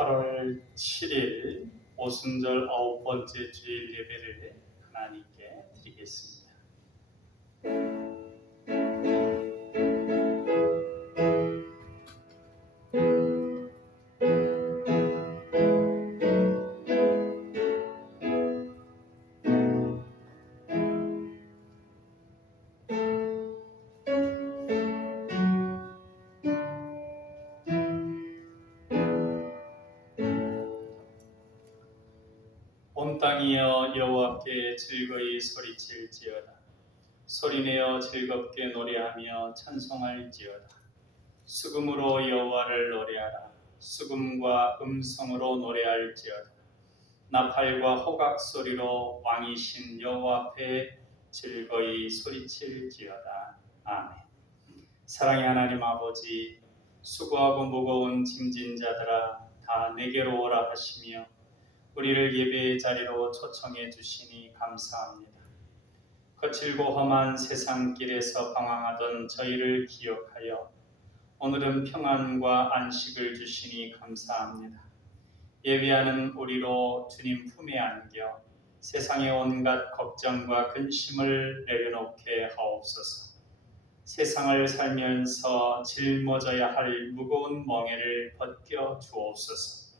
8월 7일 오순절 9번째 주일 예배를 하나님께 드리겠습니다. 온 땅이여 여호와께 즐거이 소리칠지어다. 소리내어 즐겁게 노래하며 찬송할지어다. 수금으로 여호와를 노래하라. 수금과 음성으로 노래할지어다. 나팔과 호각 소리로 왕이신 여호와 앞에 즐거이 소리칠지어다. 아멘. 사랑의 하나님 아버지, 수고하고 무거운 짐진 자들아 다 내게로 오라 하시며 우리를 예배의 자리로 초청해 주시니 감사합니다. 거칠고 험한 세상 길에서 방황하던 저희를 기억하여 오늘은 평안과 안식을 주시니 감사합니다. 예배하는 우리로 주님 품에 안겨 세상의 온갖 걱정과 근심을 내려놓게 하옵소서. 세상을 살면서 짊어져야 할 무거운 멍에를 벗겨 주옵소서.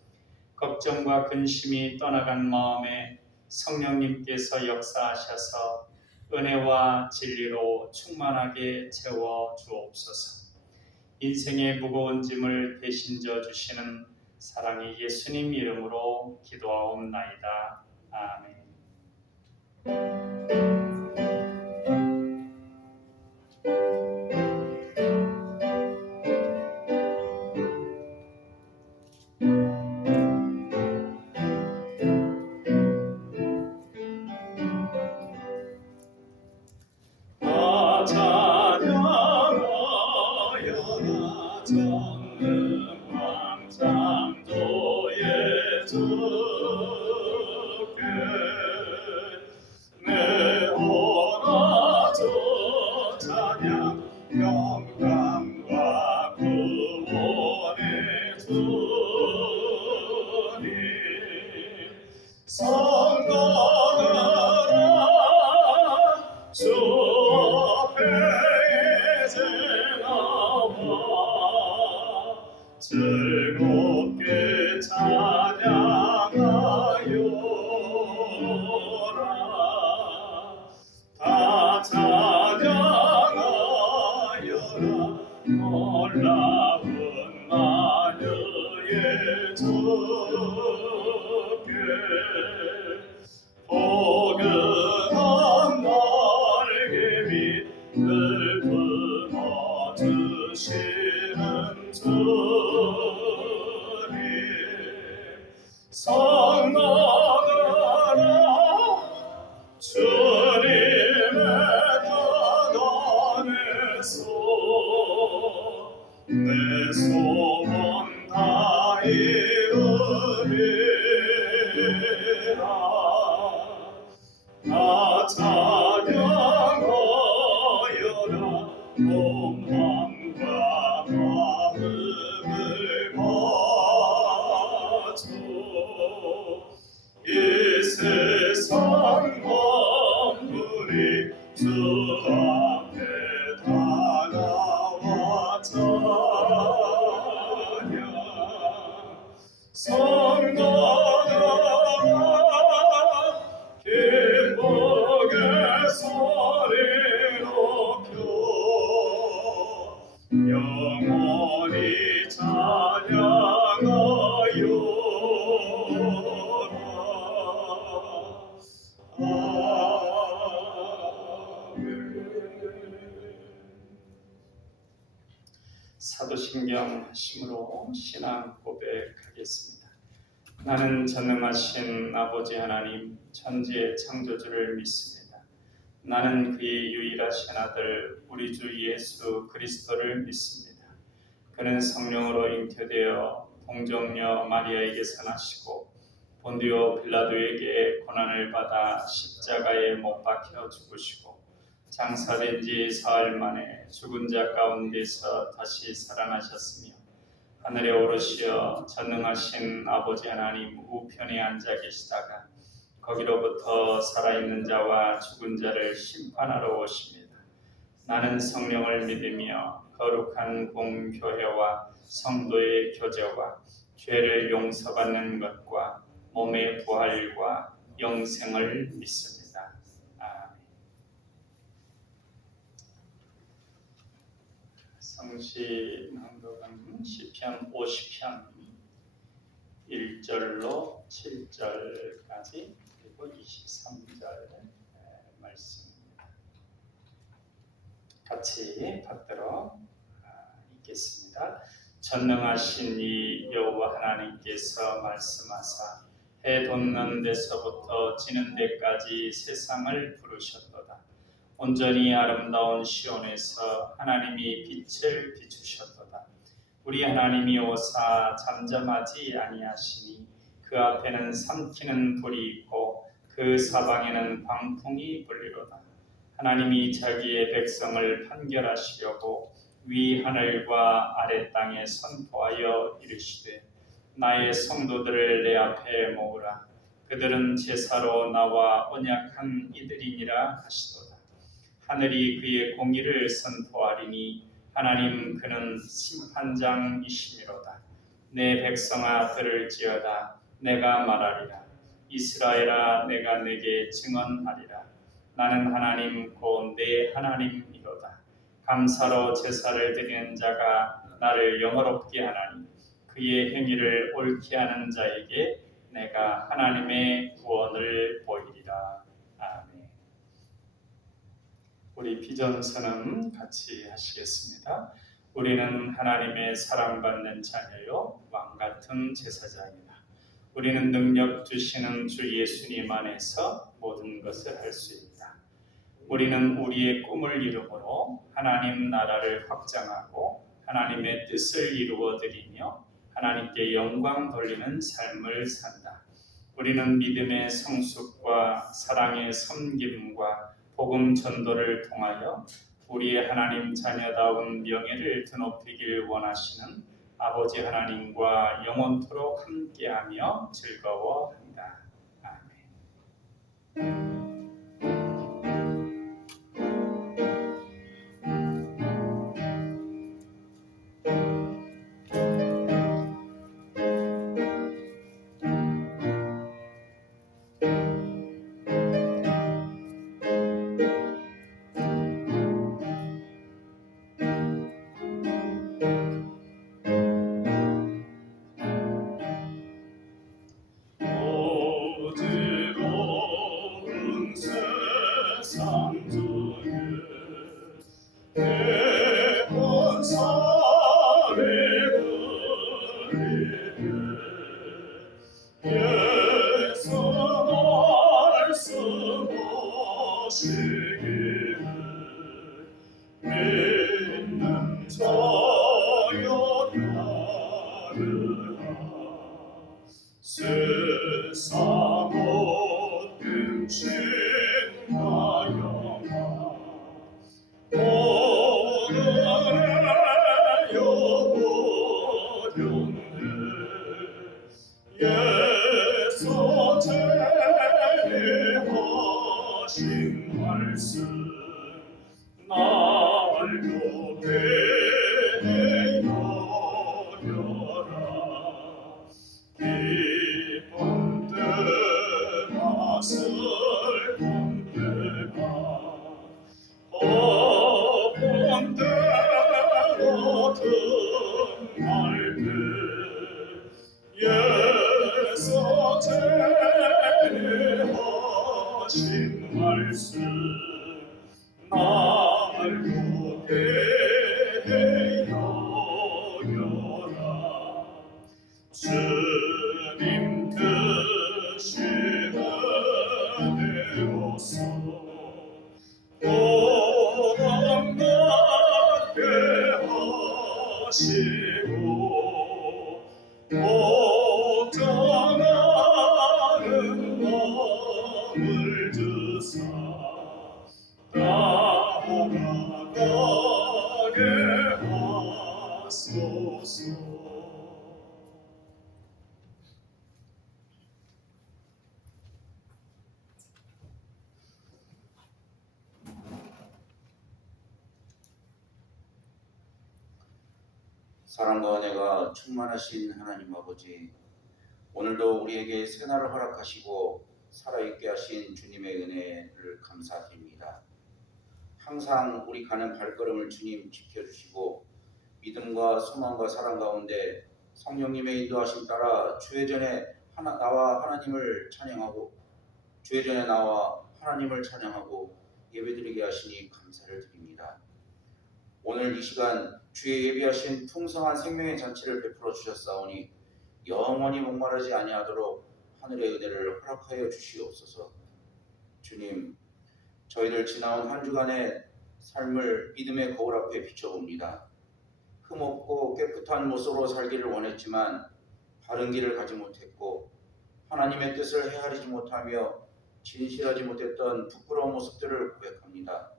걱정과 근심이 떠나간 마음에 성령님께서 역사하셔서 은혜와 진리로 충만하게 채워 주옵소서. 인생의 무거운 짐을 대신져 주시는 사랑의 예수님 이름으로 기도하옵나이다. 아멘. 영광과 구원의 주님 성공하라 주 앞에 이제 나와 즐겁게 찬양하여라 다 찬양하여라 놀라운 마녀의 주께 포근한 날개 빛을 품어주시는 주님 성공하라 주님의 것 안에서 내 소원 다 이루리라 다 찬양하여라 온 마음과 마음을 바쳐 이 세상 만물이 주 앞에 다 나와 찬양 성가하라 기쁨의 소리 높여 영원히 사도신경 하심으로 신앙 고백하겠습니다. 나는 전능하신 아버지 하나님 천지의 창조주를 믿습니다. 나는 그의 유일하신 아들 우리 주 예수 그리스도를 믿습니다. 그는 성령으로 잉태되어 동정녀 마리아에게서 나시고 본디오 빌라도에게 고난을 받아 십자가에 못 박혀 죽으시고 장사된 지 사흘 만에 죽은 자 가운데서 다시 살아나셨으며 하늘에 오르시어 전능하신 아버지 하나님 우편에 앉아 계시다가 거기로부터 살아있는 자와 죽은 자를 심판하러 오십니다. 나는 성령을 믿으며 거룩한 공교회와 성도의 교제와 죄를 용서받는 것과 몸의 부활과 영생을 믿습니다. 아멘. 성시 낭독은 시편 50편 1절로 7절까지 그리고 23절 말씀입니다. 같이 받들어 읽겠습니다. 전능하신 이 여호와 하나님께서 말씀하사 해 돋는 데서부터 지는 데까지 세상을 부르셨도다. 온전히 아름다운 시온에서 하나님이 빛을 비추셨도다. 우리 하나님이 오사 잠잠하지 아니하시니 그 앞에는 삼키는 불이 있고 그 사방에는 광풍이 불리로다. 하나님이 자기의 백성을 판결하시려고 위 하늘과 아래 땅에 선포하여 이르시되 나의 성도들을 내 앞에 모으라. 그들은 제사로 나와 언약한 이들이니라 하시도다. 하늘이 그의 공의를 선포하리니 하나님 그는 심판장이시미로다. 내 백성아 들을지어다. 내가 말하리라. 이스라엘아 내가 내게 증언하리라. 나는 하나님 곧 내 하나님이로다. 감사로 제사를 드리는 자가 나를 영화롭게 하나니 그의 행위를 옳게 하는 자에게 내가 하나님의 구원을 보이리라. 아멘. 우리 비전선언 같이 하시겠습니다. 우리는 하나님의 사랑받는 자녀요 왕같은 제사장이다. 우리는 능력 주시는 주 예수님 안에서 모든 것을 할 수 있다. 우리는 우리의 꿈을 이루므로 하나님 나라를 확장하고 하나님의 뜻을 이루어드리며 하나님께 영광 돌리는 삶을 산다. 우리는 믿음의 성숙과 사랑의 섬김과 복음 전도를 통하여 우리의 하나님 자녀다운 명예를 드높이길 원하시는 아버지 하나님과 영원토록 함께하며 즐거워한다. 아멘. 주님 뜻이 되어서 고단하게 하시고 고전하는 마음을 주사 나아가게 하소서. 사랑과 은혜가 충만하신 하나님 아버지, 오늘도 우리에게 새날을 허락하시고 살아있게 하신 주님의 은혜를 감사드립니다. 항상 우리 가는 발걸음을 주님 지켜주시고 믿음과 소망과 사랑 가운데 성령님의 인도하심 따라 주의 전에 나와 하나님을 찬양하고 주의 전에 나와 하나님을 찬양하고 예배드리게 하시니 감사를 드립니다. 오늘 이 시간 주의 예비하신 풍성한 생명의 잔치를 베풀어 주셨사오니 영원히 목마르지 아니하도록 하늘의 은혜를 허락하여 주시옵소서. 주님, 저희들 지나온 한 주간의 삶을 믿음의 거울 앞에 비춰봅니다. 흠없고 깨끗한 모습으로 살기를 원했지만 바른 길을 가지 못했고 하나님의 뜻을 헤아리지 못하며 진실하지 못했던 부끄러운 모습들을 고백합니다.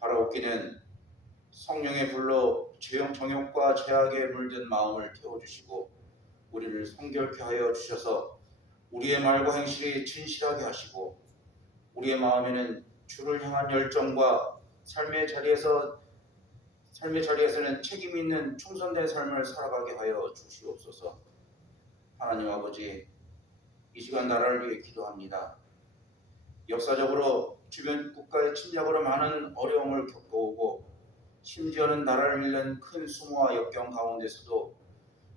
바라옵기는 성령의 불로 정욕과 죄악에 물든 마음을 태워주시고 우리를 성결케 하여 주셔서 우리의 말과 행실이 진실하게 하시고 우리의 마음에는 주를 향한 열정과 삶의 자리에서는 책임 있는 충성된 삶을 살아가게 하여 주시옵소서. 하나님 아버지, 이 시간 나라를 위해 기도합니다. 역사적으로 주변 국가의 침략으로 많은 어려움을 겪어오고 심지어는 나라를 잃는 큰 수모와 역경 가운데서도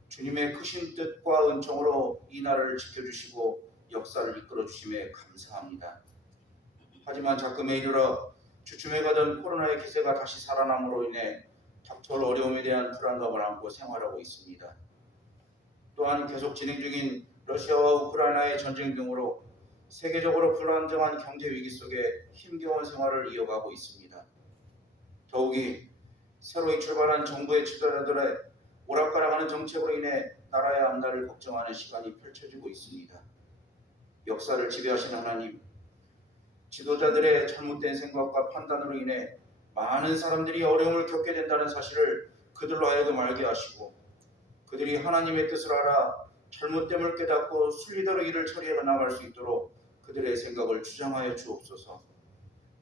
주님의 크신 뜻과 은총으로 이 나라를 지켜주시고 역사를 이끌어 주심에 감사합니다. 하지만 작금에 이르러 주춤해 가던 코로나의 기세가 다시 살아남으로 인해 닥쳐올 어려움에 대한 불안감을 안고 생활하고 있습니다. 또한 계속 진행 중인 러시아와 우크라이나의 전쟁 등으로 세계적으로 불안정한 경제 위기 속에 힘겨운 생활을 이어가고 있습니다. 더욱이 새로이 출발한 정부의 지도자들의 오락가락하는 정책으로 인해 나라의 앞날을 걱정하는 시간이 펼쳐지고 있습니다. 역사를 지배하시는 하나님, 지도자들의 잘못된 생각과 판단으로 인해 많은 사람들이 어려움을 겪게 된다는 사실을 그들로 하여금 알게 하시고 그들이 하나님의 뜻을 알아 잘못됨을 깨닫고 순리대로 일을 처리해 나갈 수 있도록 그들의 생각을 주장하여 주옵소서.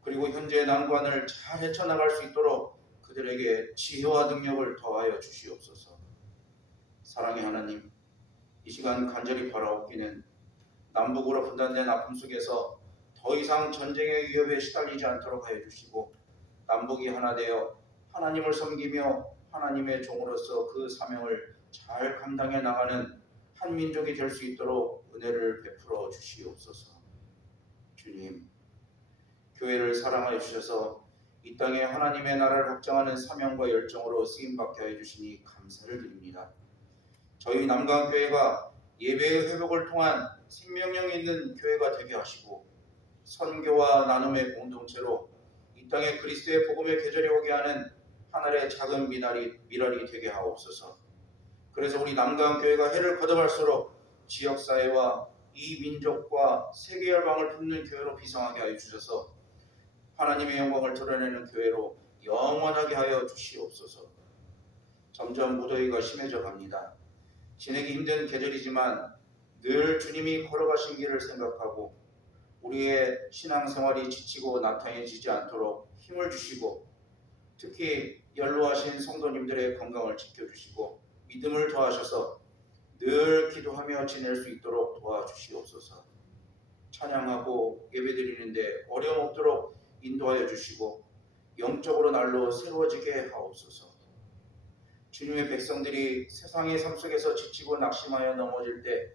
그리고 현재의 난관을 잘 헤쳐나갈 수 있도록 그들에게 지혜와 능력을 더하여 주시옵소서. 사랑의 하나님, 이 시간 간절히 바라옵기는 남북으로 분단된 아픔 속에서 더 이상 전쟁의 위협에 시달리지 않도록 하여 주시고 남북이 하나 되어 하나님을 섬기며 하나님의 종으로서 그 사명을 잘 감당해 나가는 한 민족이 될 수 있도록 은혜를 베풀어 주시옵소서. 주님, 교회를 사랑하여 주셔서 이 땅에 하나님의 나라를 확장하는 사명과 열정으로 쓰임받게 하여 주시니 감사를 드립니다. 저희 남강교회가 예배의 회복을 통한 생명력 있는 교회가 되게 하시고 선교와 나눔의 공동체로 이 땅에 그리스도의 복음의 계절이 오게 하는 하늘의 작은 미랄이 되게 하옵소서. 그래서 우리 남강교회가 해를 거듭할수록 지역사회와 이 민족과 세계 열방을 품는 교회로 비상하게 하여 주셔서 하나님의 영광을 드러내는 교회로 영원하게 하여 주시옵소서. 점점 무더위가 심해져 갑니다. 지내기 힘든 계절이지만 늘 주님이 걸어가신 길을 생각하고 우리의 신앙생활이 지치고 나태해지지 않도록 힘을 주시고 특히 연로하신 성도님들의 건강을 지켜주시고 믿음을 더하셔서 늘 기도하며 지낼 수 있도록 도와주시옵소서. 찬양하고 예배드리는데 어려움 없도록 인도하여 주시고 영적으로 날로 새로워지게 하옵소서. 주님의 백성들이 세상의 삶 속에서 지치고 낙심하여 넘어질 때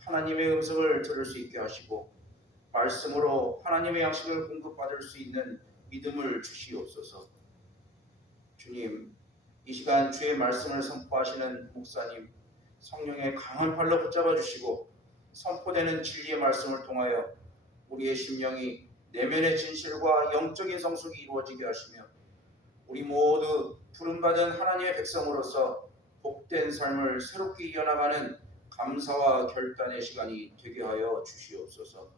하나님의 음성을 들을 수 있게 하시고 말씀으로 하나님의 양식을 공급받을 수 있는 믿음을 주시옵소서. 주님, 이 시간 주의 말씀을 선포하시는 목사님, 성령의 강한 팔로 붙잡아 주시고 선포되는 진리의 말씀을 통하여 우리의 심령이 내면의 진실과 영적인 성숙이 이루어지게 하시며 우리 모두 부름받은 하나님의 백성으로서 복된 삶을 새롭게 이어나가는 감사와 결단의 시간이 되게 하여 주시옵소서.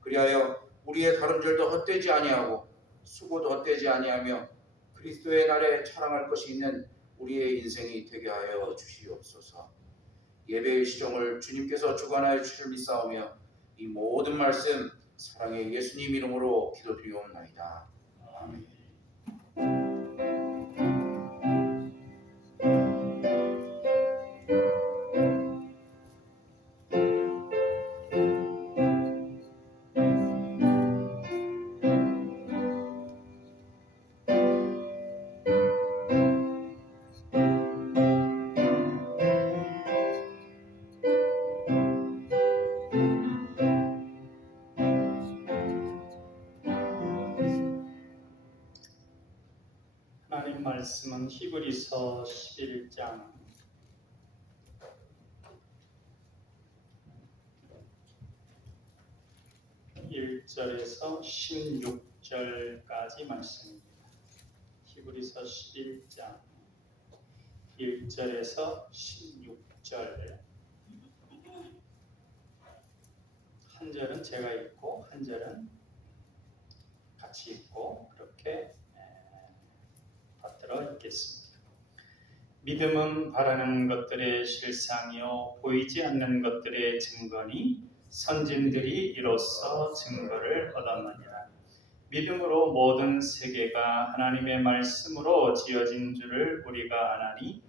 그리하여 우리의 다름질도 헛되지 아니하고 수고도 헛되지 아니하며 그리스도의 날에 자랑할 것이 있는 우리의 인생이 되게 하여 주시옵소서. 예배의 시종을 주님께서 주관하여 주실 믿사오며 이 모든 말씀 사랑의 예수님 이름으로 기도드리옵나이다. 아멘. 말씀은 히브리서 11장 1절에서 16절까지 말씀입니다. 히브리서 11장 1절에서 16절, 한 절은 제가 읽고 한 절은 같이 읽고 그렇게 받들어 읽겠습니다. 믿음은 바라는 것들의 실상이요 보이지 않는 것들의 증거니 선진들이 이로써 증거를 얻었느니라. 믿음으로 모든 세계가 하나님의 말씀으로 지어진 줄을 우리가 아나니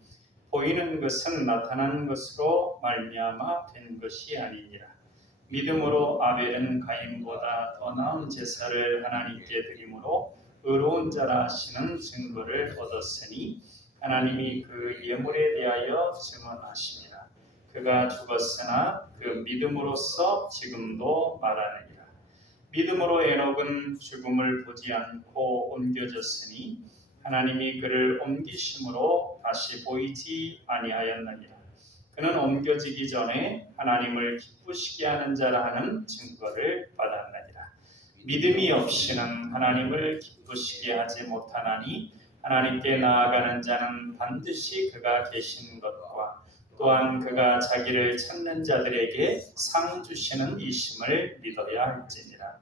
보이는 것은 나타난 것으로 말미암아 된 것이 아니니라. 믿음으로 아벨은 가인보다 더 나은 제사를 하나님께 드림으로 의로운 자라 하시는 증거를 얻었으니 하나님이 그 예물에 대하여 증언하심이라. 그가 죽었으나 그 믿음으로써 지금도 말하느니라. 믿음으로 에녹은 죽음을 보지 않고 옮겨졌으니 하나님이 그를 옮기심으로 다시 보이지 아니하였느니라. 그는 옮겨지기 전에 하나님을 기쁘시게 하는 자라 하는 증거를 받았느니라. 믿음이 없이는 하나님을 기쁘시게 하지 못하나니 하나님께 나아가는 자는 반드시 그가 계신 것과 또한 그가 자기를 찾는 자들에게 상 주시는 이심을 믿어야 할지니라.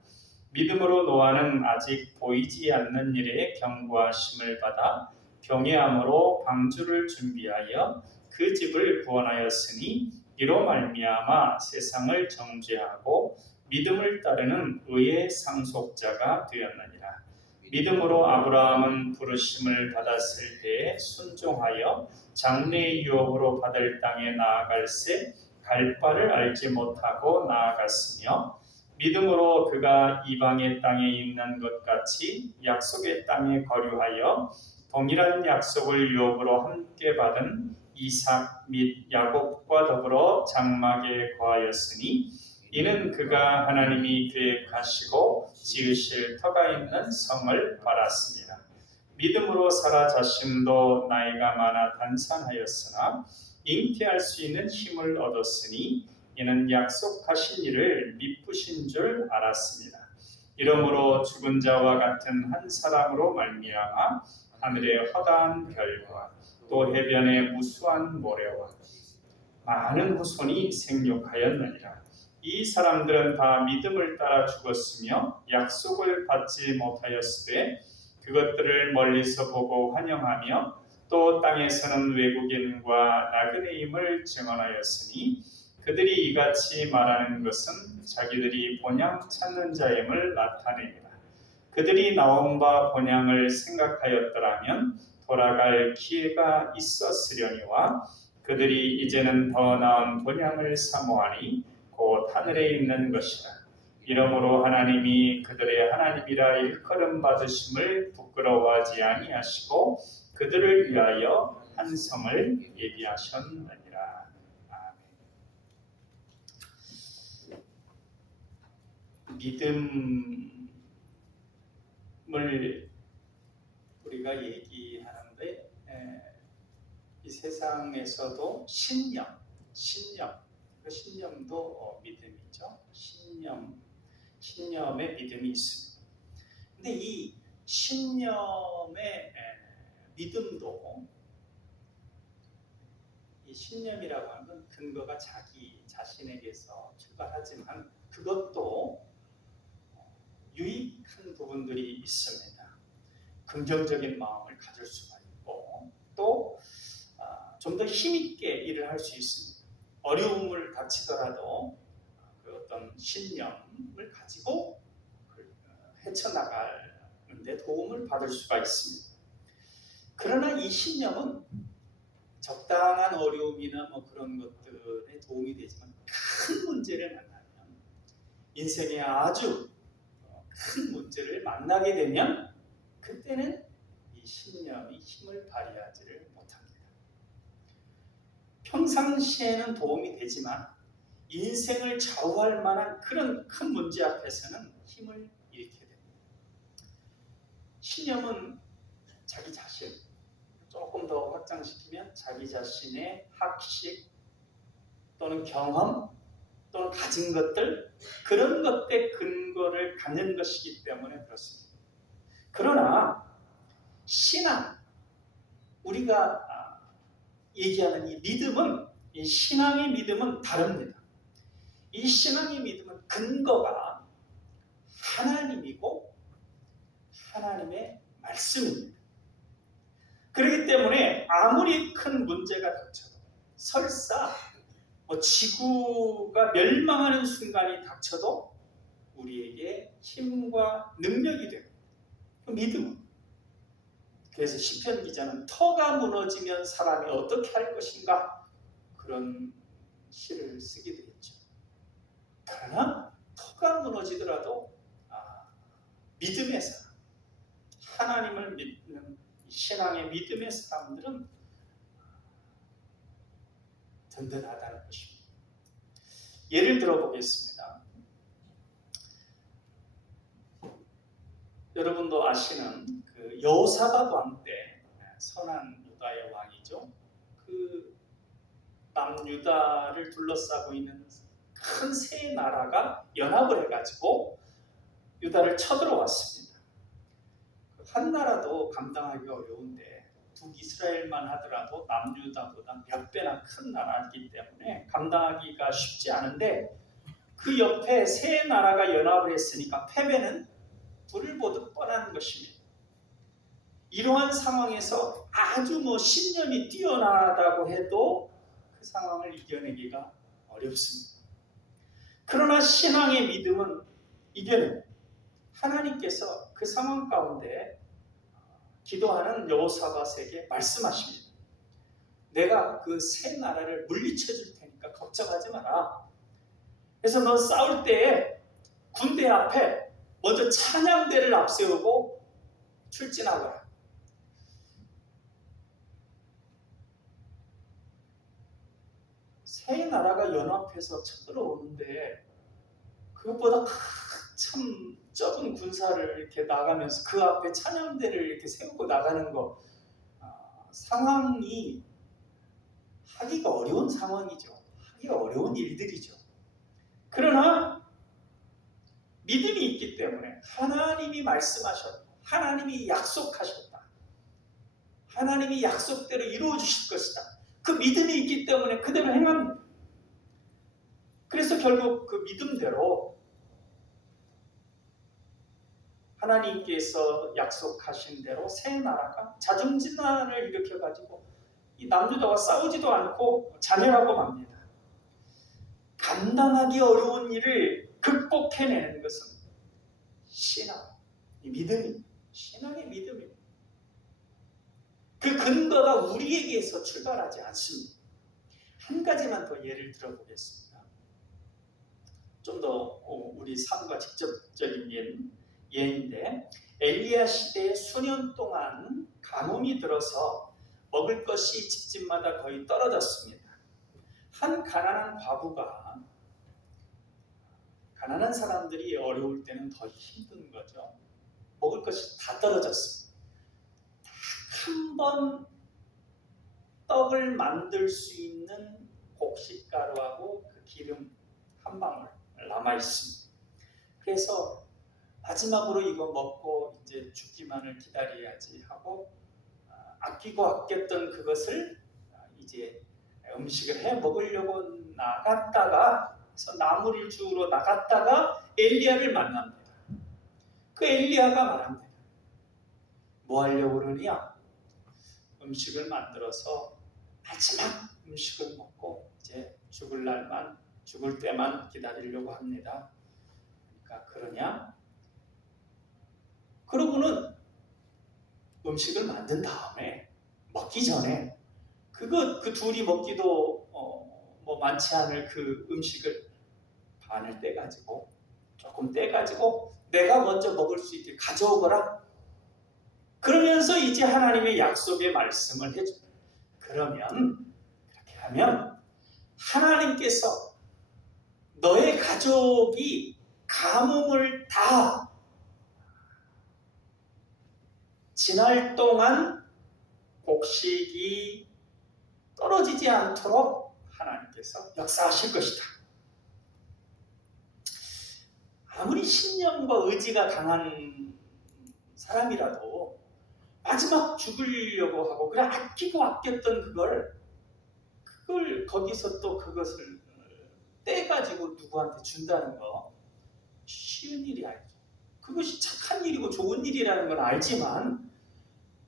믿음으로 노아는 아직 보이지 않는 일에 경고하심을 받아 경외함으로 방주를 준비하여 그 집을 구원하였으니 이로 말미암아 세상을 정죄하고 믿음을 따르는 의의 상속자가 되었느니라. 믿음으로 아브라함은 부르심을 받았을 때에 순종하여 장래의 유업으로 받을 땅에 나아갈새 갈 바를 알지 못하고 나아갔으며 믿음으로 그가 이방의 땅에 있는 것 같이 약속의 땅에 거류하여 동일한 약속을 유업으로 함께 받은 이삭 및 야곱과 더불어 장막에 거하였으니 이는 그가 하나님이 계획하시고 지으실 터가 있는 성을 바랐습니다. 믿음으로 사라 자신도 나이가 많아 단산하였으나 잉태할 수 있는 힘을 얻었으니 이는 약속하신 이를 미쁘신 줄 알았습니다. 이러므로 죽은 자와 같은 한 사람으로 말미암아 하늘의 허다한 별과 또 해변의 무수한 모래와 많은 후손이 생육하였느니라. 이 사람들은 다 믿음을 따라 죽었으며 약속을 받지 못하였으되 그것들을 멀리서 보고 환영하며 또 땅에서는 외국인과 나그네임을 증언하였으니 그들이 이같이 말하는 것은 자기들이 본향 찾는 자임을 나타냅니다. 그들이 나온 바 본향을 생각하였더라면 돌아갈 기회가 있었으려니와 그들이 이제는 더 나은 본향을 사모하니 곧 하늘에 있는 것이라. 이러므로 하나님이 그들의 하나님이라 일컬음 받으심을 부끄러워하지 아니하시고 그들을 위하여 한 성을 예비하셨느니라. 아멘. 믿음을 우리가 얘기하는데 이 세상에서도 신념도 믿음이죠. 신념에 믿음이 있습니다. 근데 이 신념의 믿음도, 이 신념이라고 하는 건 근거가 자기 자신에게서 출발하지만 그것도 유익한 부분들이 있습니다. 긍정적인 마음을 가질 수가 있고 또 좀 더 힘있게 일을 할 수 있습니다. 어려움을 닥치더라도 그 어떤 신념을 가지고 헤쳐나가는데 도움을 받을 수가 있습니다. 그러나 이 신념은 적당한 어려움이나 그런 것들에 도움이 되지만 큰 문제를 만나면, 인생에 아주 큰 문제를 만나게 되면 그때는 이 신념이 힘을 발휘하지를 못합니다. 평상시에는 도움이 되지만 인생을 좌우할 만한 그런 큰 문제 앞에서는 힘을 잃게 됩니다. 신념은 자기 자신, 조금 더 확장시키면 자기 자신의 학식 또는 경험 또는 가진 것들, 그런 것에 근거를 갖는 것이기 때문에 그렇습니다. 그러나 신앙, 우리가 얘기하는 이 믿음은, 이 신앙의 믿음은 다릅니다. 이 신앙의 믿음은 근거가 하나님이고 하나님의 말씀입니다. 그렇기 때문에 아무리 큰 문제가 닥쳐도, 설사 지구가 멸망하는 순간이 닥쳐도 우리에게 힘과 능력이 되고, 믿음은. 그래서 시편 기자는 터가 무너지면 사람이 어떻게 할 것인가, 그런 시를 쓰게 되겠죠. 그러나 터가 무너지더라도 믿음의 사람, 하나님을 믿는 신앙의 믿음의 사람들은 든든하다는 것입니다. 예를 들어 보겠습니다. 여러분도 아시는 그 여호사밧 왕 때, 선한 유다의 왕이죠. 그 남유다를 둘러싸고 있는 큰 세 나라가 연합을 해가지고 유다를 쳐들어왔습니다. 한 나라도 감당하기 어려운데 북이스라엘만 하더라도 남유다보다 몇 배나 큰 나라이기 때문에 감당하기가 쉽지 않은데, 그 옆에 세 나라가 연합을 했으니까 패배는 불을 보듯 뻔한 것입니다. 이러한 상황에서 아주 10년이 뛰어나다고 해도 그 상황을 이겨내기가 어렵습니다. 그러나 신앙의 믿음은 이겨내요. 하나님께서 그 상황 가운데 기도하는 여호사밧에게 말씀하십니다. 내가 그 세 나라를 물리쳐 줄 테니까 걱정하지 마라. 그래서 너 싸울 때에 군대 앞에 먼저 찬양대를 앞세우고 출진하거라. 세 나라가 연합해서 쳐들어오는데 그것보다 참 좁은 군사를 이렇게 나가면서 그 앞에 찬양대를 이렇게 세우고 나가는 거, 상황이 하기가 어려운 상황이죠. 하기가 어려운 일들이죠. 그러나 믿음이 있기 때문에 하나님이 말씀하셨다, 하나님이 약속하셨다, 하나님이 약속대로 이루어 주실 것이다, 그 믿음이 있기 때문에 그대로 행합니다. 그래서 결국 그 믿음대로 하나님께서 약속하신 대로 세 나라가 자중진난을 일으켜가지고 이 남유다와 싸우지도 않고 자멸하고 맙니다. 감당하기 어려운 일을 극복해내는 것은 신앙, 믿음입니다. 신앙의 믿음입니다. 그 근거가 우리에게서 출발하지 않습니다. 한 가지만 더 예를 들어보겠습니다. 좀 더 우리 삶과 직접적인 예인데, 엘리야 시대에 수년 동안 가뭄이 들어서 먹을 것이 집집마다 거의 떨어졌습니다. 한 가난한 과부가, 가난한 사람들이 어려울 때는 더 힘든 거죠. 먹을 것이 다 떨어졌습니다. 한 번 떡을 만들 수 있는 곡식가루하고 그 기름 한 방울 남아 있습니다. 그래서 마지막으로 이거 먹고 이제 죽기만을 기다려야지 하고 아끼고 아꼈던 그것을 이제 음식을 해 먹으려고 나갔다가, 그래서 나무를 주우러 나갔다가 엘리야를 만납니다. 그 엘리야가 말합니다. 뭐 하려고 그러냐? 음식을 만들어서 마지막 음식을 먹고 이제 죽을 때만 기다리려고 합니다. 그러니까 그러냐? 그러고는 음식을 만든 다음에 먹기 전에 그 둘이 먹기도 많지 않을 그 음식을 반을 떼가지고, 조금 떼가지고 내가 먼저 먹을 수 있게 가져오거라. 그러면서 이제 하나님의 약속의 말씀을 해줍니다. 그러면 그렇게 하면 하나님께서 너의 가족이 가뭄을 다 지날 동안 곡식이 떨어지지 않도록 하나님께서 역사하실 것이다. 아무리 신념과 의지가 강한 사람이라도 마지막 죽으려고 하고 그래 아끼고 아꼈던 그걸 거기서 또 그것을 떼가지고 누구한테 준다는 거 쉬운 일이 아니죠. 그것이 착한 일이고 좋은 일이라는 건 알지만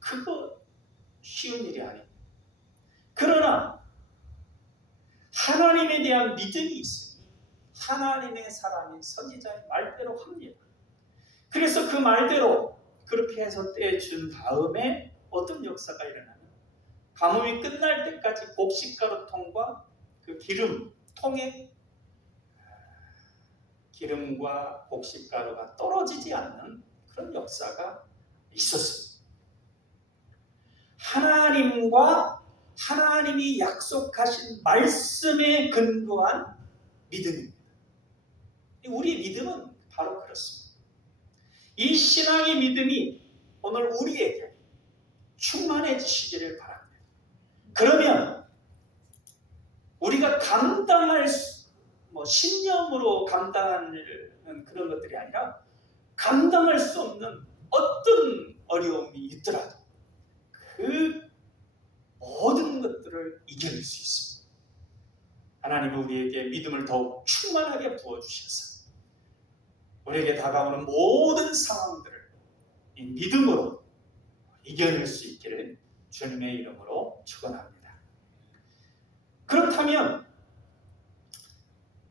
그거 쉬운 일이 아니에요. 그러나 하나님에 대한 믿음이 있으니 하나님의 사람인 선지자의 말대로 합니다. 그래서 그 말대로 그렇게 해서 떼준 다음에 어떤 역사가 일어나면 가뭄이 끝날 때까지 곡식가루통과 그 기름통에 기름과 곡식가루가 떨어지지 않는 그런 역사가 있었습니다. 하나님과 하나님이 약속하신 말씀에 근거한 믿음입니다. 우리의 믿음은 바로 그렇습니다. 이 신앙의 믿음이 오늘 우리에게 충만해지시기를 바랍니다. 그러면 우리가 감당할 신념으로 감당하는 그런 것들이 아니라 감당할 수 없는 어떤 어려움이 있더라도 그 모든 것들을 이겨낼 수 있습니다. 하나님은 우리에게 믿음을 더욱 충만하게 부어주셔서 우리에게 다가오는 모든 상황들을 이 믿음으로 이겨낼 수 있기를 주님의 이름으로 축원합니다. 그렇다면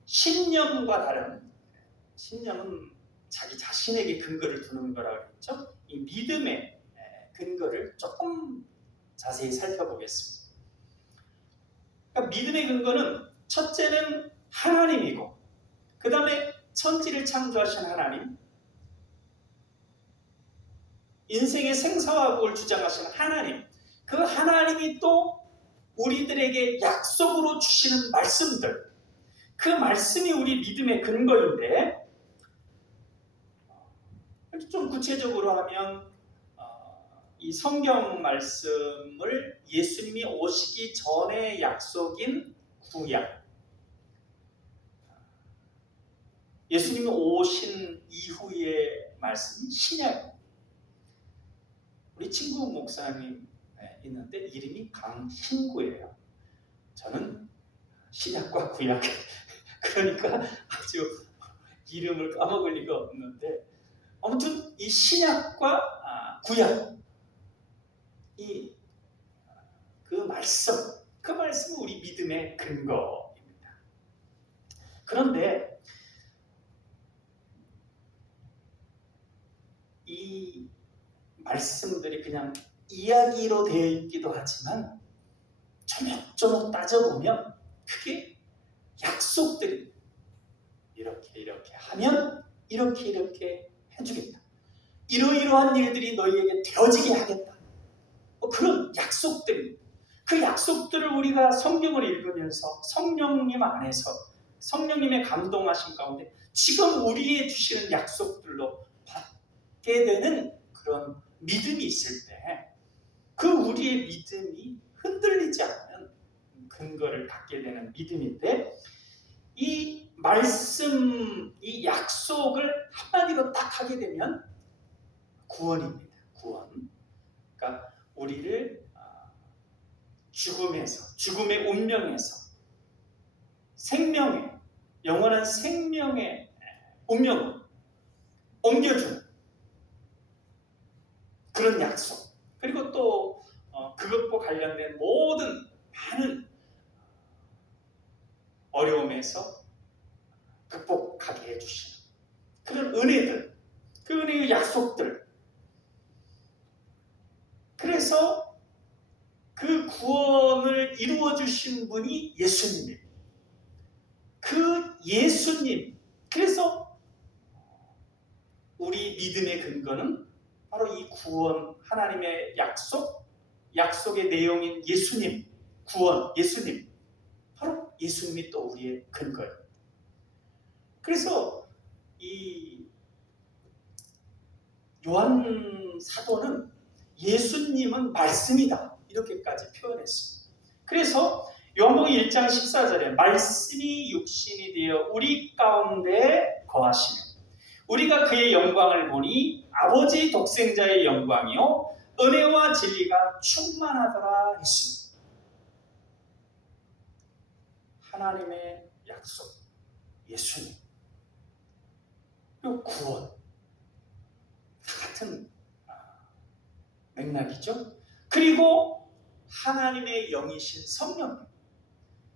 신념과 다른, 신념은 자기 자신에게 근거를 두는 거라고 했죠. 이 믿음의 근거를 조금 자세히 살펴보겠습니다. 그러니까 믿음의 근거는 첫째는 하나님이고 그 다음에 천지를 창조하신 하나님, 인생의 생사화복을 주장하시는 하나님, 그 하나님이 또 우리들에게 약속으로 주시는 말씀들, 그 말씀이 우리 믿음의 근거인데 좀 구체적으로 하면 이 성경 말씀을 예수님이 오시기 전의 약속인 구약, 예수님이 오신 이후의 말씀이 신약. 우리 친구 목사님 있는데 이름이 강신구예요. 저는 신약과 구약 그러니까 아주 이름을 까먹을 리가 없는데 아무튼 이 신약과 구약 그 말씀은 우리 믿음의 근거입니다. 그런데 이 말씀들이 그냥 이야기로 되어 있기도 하지만 조목조목 따져보면 그게 약속들이 이렇게 하면 이렇게 해주겠다. 이러이러한 일들이 너희에게 되어지게 하겠다. 그런 약속들, 그 약속들을 우리가 성경을 읽으면서 성령님 안에서 성령님의 감동하심 가운데 지금 우리에 주시는 약속들로 받게 되는 그런 믿음이 있을 때 그 우리의 믿음이 흔들리지 않는 근거를 갖게 되는 믿음인데 이 말씀, 이 약속을 한마디로 딱 하게 되면 구원입니다. 구원. 그러니까 우리를 죽음에서, 죽음의 운명에서 생명의, 영원한 생명의 운명으로 옮겨주는 그런 약속. 그리고 또 그것과 관련된 모든 많은 어려움에서 극복하게 해주시는 그런 은혜들, 그 은혜의 약속들. 그래서 그 구원을 이루어 주신 분이 예수님이에요. 그 예수님. 그래서 우리 믿음의 근거는 바로 이 구원, 하나님의 약속의 내용인 예수님, 구원, 예수님. 바로 예수님이 또 우리의 근거예요. 그래서 이 요한 사도는 예수님은 말씀이다 이렇게까지 표현했습니다. 그래서 요한복음 1장 14절에 말씀이 육신이 되어 우리 가운데 거하시며 우리가 그의 영광을 보니 아버지 독생자의 영광이요 은혜와 진리가 충만하더라 했습니다. 하나님의 약속, 예수님, 그리고 구원 같은 맥락이죠. 그리고 하나님의 영이신 성령님,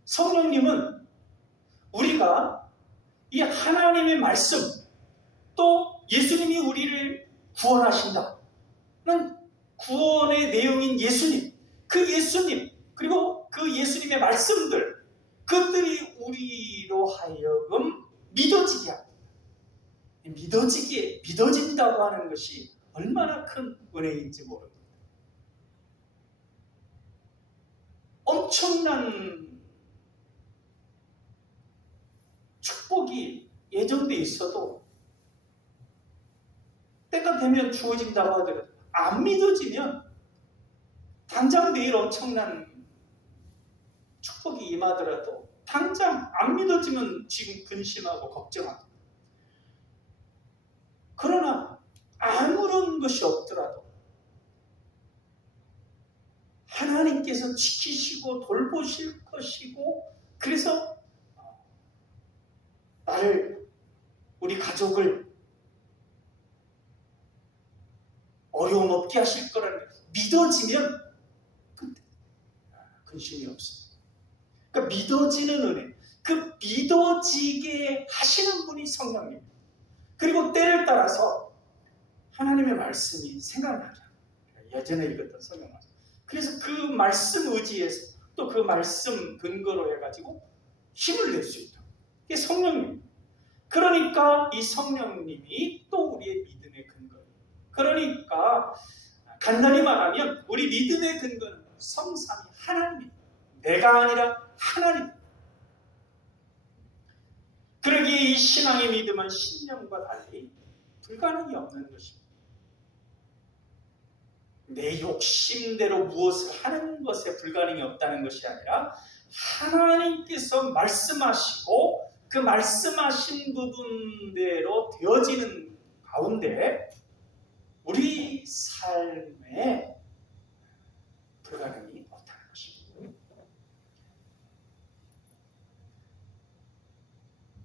성령님은 우리가 이 하나님의 말씀 또 예수님이 우리를 구원하신다는 구원의 내용인 예수님, 그 예수님 그리고 그 예수님의 말씀들, 그것들이 우리로 하여금 믿어지게 합니다. 믿어진다고 하는 것이 얼마나 큰 은혜인지 모릅니다. 엄청난 축복이 예정돼 있어도 때가 되면 주어진다고 하더라도 안 믿어지면 당장 내일 엄청난 축복이 임하더라도 당장 안 믿어지면 지금 근심하고 걱정합니다. 그러나 아무런 것이 없더라도 하나님께서 지키시고 돌보실 것이고 그래서 나를, 우리 가족을 어려움 없게 하실 거라는 믿어지면 그때 근심이 없습니다. 그러니까 믿어지는 은혜, 그 믿어지게 하시는 분이 성령님. 그리고 때를 따라서 하나님의 말씀이 생각나죠. 예전에 읽었던 성경 말씀. 그래서 그 말씀 의지해서 또 그 말씀 근거로 해가지고 힘을 낼 수 있다. 이게 성령님. 그러니까 이 성령님이 또 우리의 믿음의 근거예요. 그러니까 간단히 말하면 우리 믿음의 근거는 성삼위 하나님, 내가 아니라 하나님. 그러기에 이 신앙의 믿음은 신념과 달리 불가능이 없는 것입니다. 내 욕심대로 무엇을 하는 것에 불가능이 없다는 것이 아니라 하나님께서 말씀하시고 그 말씀하신 부분대로 되어지는 가운데 우리 삶에 불가능이 없다는 것입니다.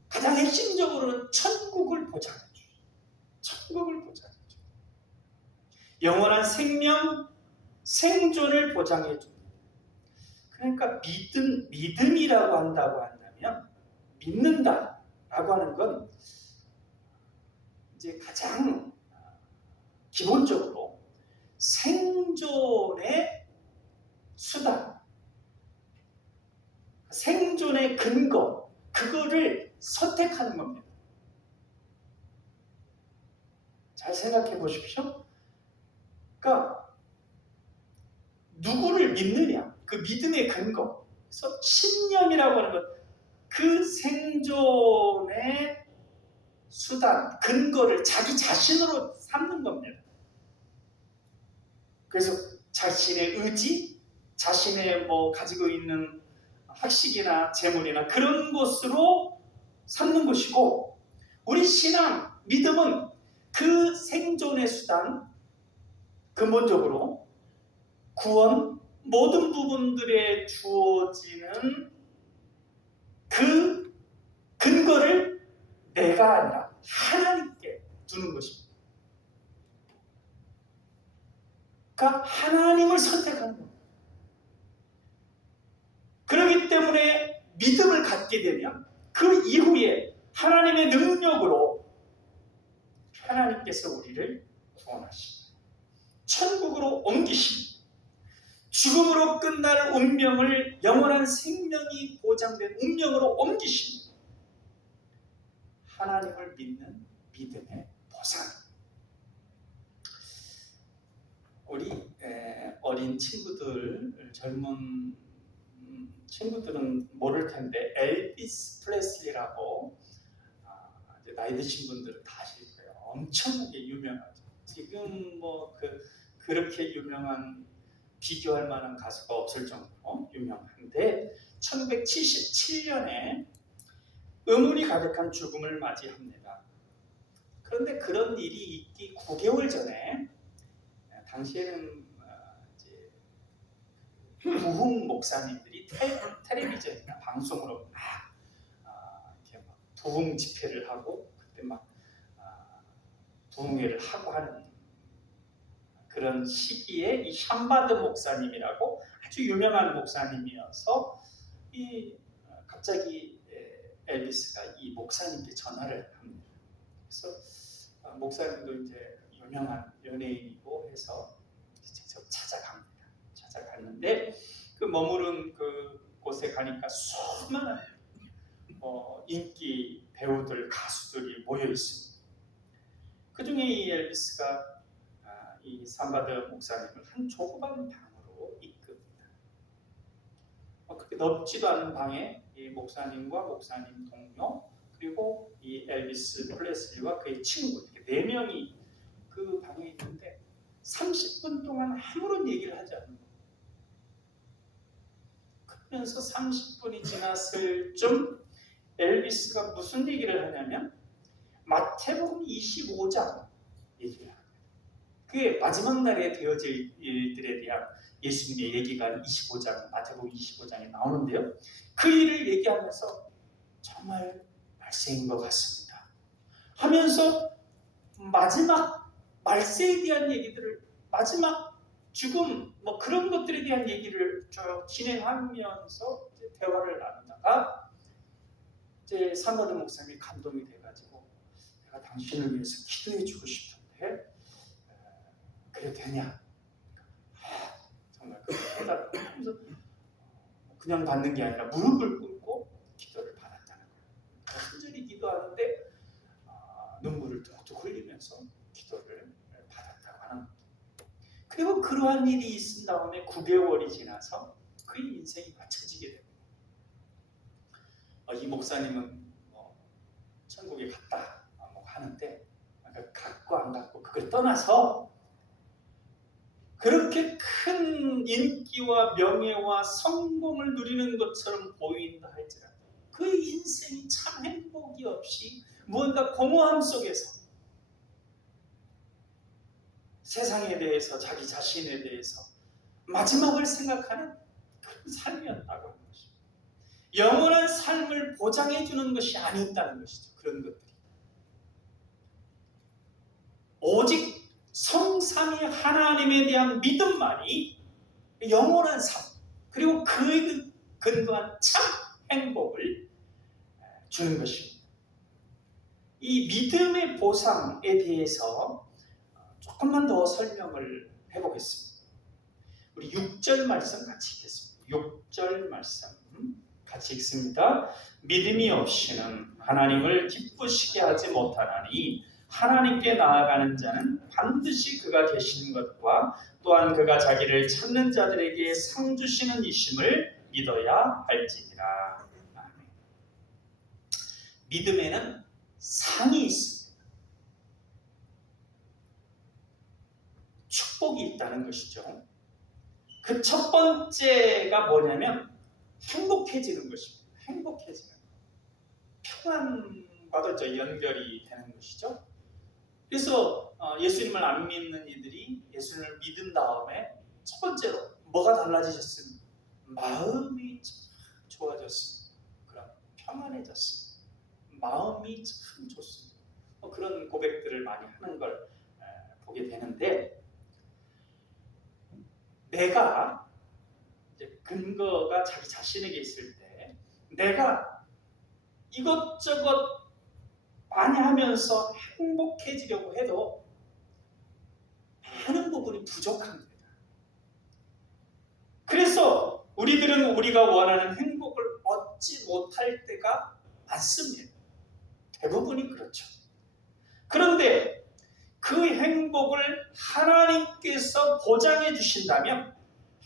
가장 핵심적으로는 천국을 보장해 주죠. 천국을 보장해 주죠. 영원한 생명, 생존을 보장해 줍니다. 그러니까 믿음이라고 한다고 한다면 믿는다라고 하는 건 이제 가장 기본적으로 생존의 수단, 생존의 근거, 그거를 선택하는 겁니다. 잘 생각해 보십시오. 그러니까 누구를 믿느냐, 그 믿음의 근거, 그래서 신념이라고 하는 것, 그 생존의 수단, 근거를 자기 자신으로 삼는 겁니다. 그래서 자신의 의지, 자신의 가지고 있는 학식이나 재물이나 그런 것으로 삼는 것이고, 우리 신앙, 믿음은 그 생존의 수단, 근본적으로 구원, 모든 부분들에 주어지는 그 근거를 내가 아니라 하나님께 두는 것입니다. 그러니까 하나님을 선택하는 겁니다. 그렇기 때문에 믿음을 갖게 되면 그 이후에 하나님의 능력으로 하나님께서 우리를 구원하십니다. 천국으로 옮기십니다. 죽음으로 끝날 운명을 영원한 생명이 보장된 운명으로 옮기십니다. 하나님을 믿는 믿음의 보상. 우리 어린 친구들, 젊은 친구들은 모를 텐데 엘비스 프레슬리라고 나이 드신 분들은 다 아실 거예요. 엄청나게 유명하죠. 지금 그렇게 유명한 비교할 만한 가수가 없을 정도로 유명한데 1977년에 의문이 가득한 죽음을 맞이합니다. 그런데 그런 일이 있기 9개월 전에 당시에는 이제 부흥 목사님들이 텔레비전이나 방송으로 이렇게 막 부흥 집회를 하고 그때 막 부흥회를 하고 하는 그런 시기에 이 샴바드 목사님이라고 아주 유명한 목사님이어서 갑자기 엘비스가 이 목사님께 전화를 합니다. 그래서 목사님도 이제 유명한 연예인이고 해서 직접 찾아갔는데 그 머무른 그 곳에 가니까 수많은 인기 배우들, 가수들이 모여 있습니다. 그 중에 이 엘비스가 이 샴바드 목사님을 한 좁은 방으로 이끕니다. 그렇게 넓지도 않은 방에 이 목사님과 목사님 동료 그리고 이 엘비스 프레슬리와 그의 친구 이렇게 4명이 그 방에 있는데 30분 동안 아무런 얘기를 하지 않는 거예요. 그러면서 30분이 지났을 쯤 엘비스가 무슨 얘기를 하냐면 마태복음 25장 얘기를 합니다. 그게 마지막 날에 되어질 일들에 대한 예수님의 얘기가 25장, 마태복음 25장에 나오는데요. 그 일을 얘기하면서 정말 말세인 것 같습니다 하면서 마지막 말세에 대한 얘기들을 마지막 죽음 뭐 그런 것들에 대한 얘기를 쭉 진행하면서 이제 대화를 나누다가 이제 샴바드 목사님이 감동이 돼가지고 내가 당신을 위해서 기도해주고 싶은데 그래도 되냐? 정말 그렇게 해달라고 하면서 그냥 받는 게 아니라 무릎을 꿇고 기도를 받았다는 거예요. 순전히 기도하는데 눈물을 뚝뚝 흘리면서 기도를 받았다고 하는 겁니다. 그리고 그러한 일이 있은 다음에 9개월이 지나서 그의 인생이 맞춰지게 됩니다. 이 목사님은 천국에 갔다 하는데 갔고 안 갔고 그걸 떠나서 그렇게 큰 인기와 명예와 성공을 누리는 것처럼 보인다 할지라도 그 인생이 참 행복이 없이 무언가 공허함 속에서 세상에 대해서 자기 자신에 대해서 마지막을 생각하는 그런 삶이었다고 하는 것입니다. 영원한 삶을 보장해 주는 것이 아니었다는 것이죠. 그런 것들이 오직 성삼위 하나님에 대한 믿음만이 영원한 삶 그리고 그에 근거한 참 행복을 주는 것입니다. 이 믿음의 보상에 대해서 조금만 더 설명을 해보겠습니다. 우리 6절 말씀 같이 읽겠습니다. 6절 말씀 같이 읽습니다. 믿음이 없이는 하나님을 기쁘시게 하지 못하나니 하나님께 나아가는 자는 반드시 그가 계시는 것과 또한 그가 자기를 찾는 자들에게 상 주시는 이심을 믿어야 할지니라. 아멘. 믿음에는 상이 있습니다. 축복이 있다는 것이죠. 그 첫 번째가 뭐냐면 행복해지는 것입니다. 행복해지는 평안과도 연결이 되는 것이죠. 그래서 예수님을 안 믿는 이들이 예수님을 믿은 다음에 첫 번째로 뭐가 달라지셨습니까? 마음이 참 좋아졌습니다. 그럼 평안해졌습니다. 마음이 참 좋습니다. 그런 고백들을 많이 하는 걸 보게 되는데 내가 이제 근거가 자기 자신에게 있을 때 내가 이것저것 많이 하면서 행복해지려고 해도 많은 부분이 부족합니다. 그래서 우리들은 우리가 원하는 행복을 얻지 못할 때가 많습니다. 대부분이 그렇죠. 그런데 그 행복을 하나님께서 보장해 주신다면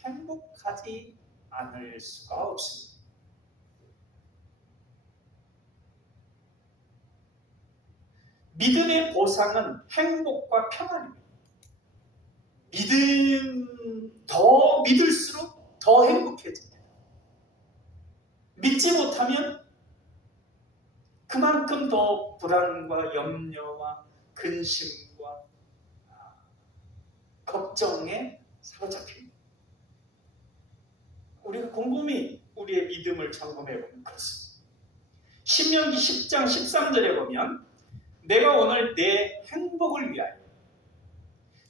행복하지 않을 수가 없습니다. 믿음의 보상은 행복과 평안입니다. 믿음 더 믿을수록 더 행복해집니다. 믿지 못하면 그만큼 더 불안과 염려와 근심과 걱정에 사로잡힙니다. 우리가 곰곰이 우리의 믿음을 점검해보면 그렇습니다. 신명기 10장 13절에 보면 내가 오늘 내 행복을 위하여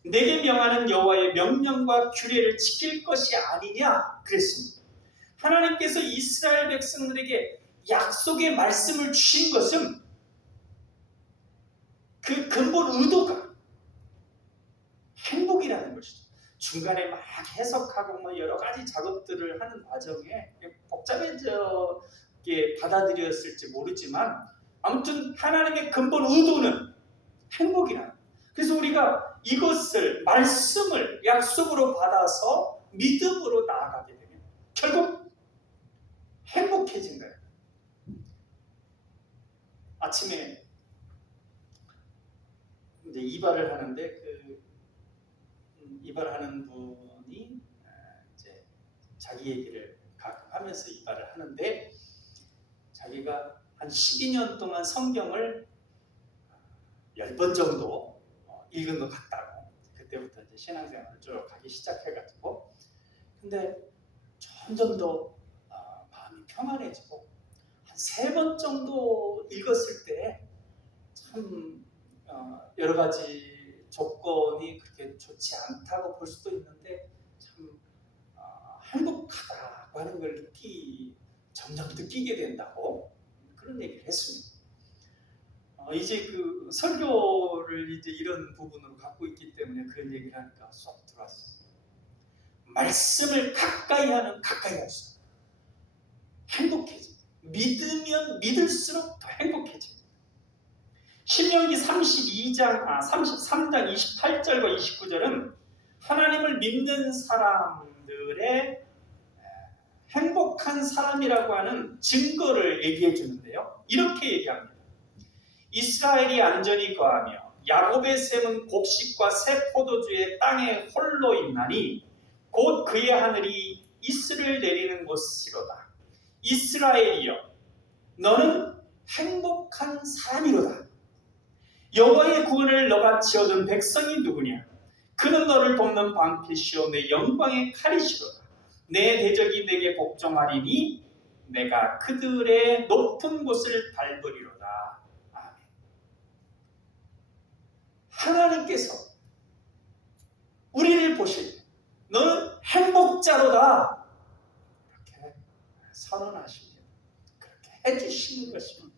내게 명하는 여호와의 명령과 규례를 지킬 것이 아니냐 그랬습니다. 하나님께서 이스라엘 백성들에게 약속의 말씀을 주신 것은 그 근본 의도가 행복이라는 것이죠. 중간에 막 해석하고 뭐 여러 가지 작업들을 하는 과정에 복잡하게 받아들였을지 모르지만 아무튼 하나님의 근본 의도는 행복이라는 거예요. 그래서 우리가 이것을 말씀을 약속으로 받아서 믿음으로 나아가게 되면 결국 행복해진 거예요. 아침에 이제 이발을 하는데 이발하는 분이 이제 자기 얘기를 가끔 하면서 이발을 하는데 자기가 한 12년 동안 성경을 10번 정도 읽은 것 같다고. 그때부터 이제 신앙생활을 쭉 하기 시작해가지고 근데 점점 더 마음이 평안해지고 한 3번 정도 읽었을 때 참 여러 가지 조건이 그렇게 좋지 않다고 볼 수도 있는데 참 행복하다고 하는 걸 점점 느끼게 된다고 그런 얘기를 했습니다. 이제 그 설교를 이제 이런 부분으로 갖고 있기 때문에 그런 얘기를 하니까 쏙 들어왔어요. 말씀을 가까이 하면 가까이 할수록 행복해져. 믿으면 믿을수록 더 행복해집니다. 신명기 33장 28절과 29절은 하나님을 믿는 사람들의 행복한 사람이라고 하는 증거를 얘기해 주는데요. 이렇게 얘기합니다. 이스라엘이 안전히 거하며 야곱의 샘은 곡식과 새 포도주의 땅에 홀로 있나니 곧 그의 하늘이 이슬을 내리는 곳이로다. 이스라엘이여 너는 행복한 사람이로다. 여호와의 구원을 너같이 얻은 백성이 누구냐? 그는 너를 돕는 방패시오 내 영광의 칼이시로다. 내 대적이 내게 복종하리니 내가 그들의 높은 곳을 밟으리로다. 아멘. 하나님께서 우리를 보실 때 너는 행복자로다 이렇게 선언하십니다. 그렇게 해주시는 것입니다.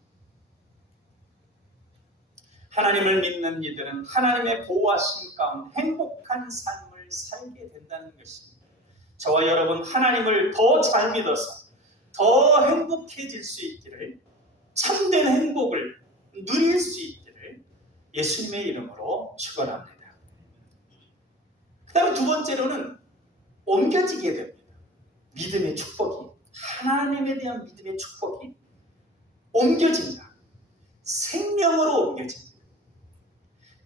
하나님을 믿는 이들은 하나님의 보호하심 가운데 행복한 삶을 살게 된다는 것입니다. 저와 여러분 하나님을 더 잘 믿어서 더 행복해질 수 있기를, 참된 행복을 누릴 수 있기를 예수님의 이름으로 축원합니다. 그 다음에 두 번째로는 옮겨지게 됩니다. 믿음의 축복이, 하나님에 대한 믿음의 축복이 옮겨집니다. 생명으로 옮겨집니다.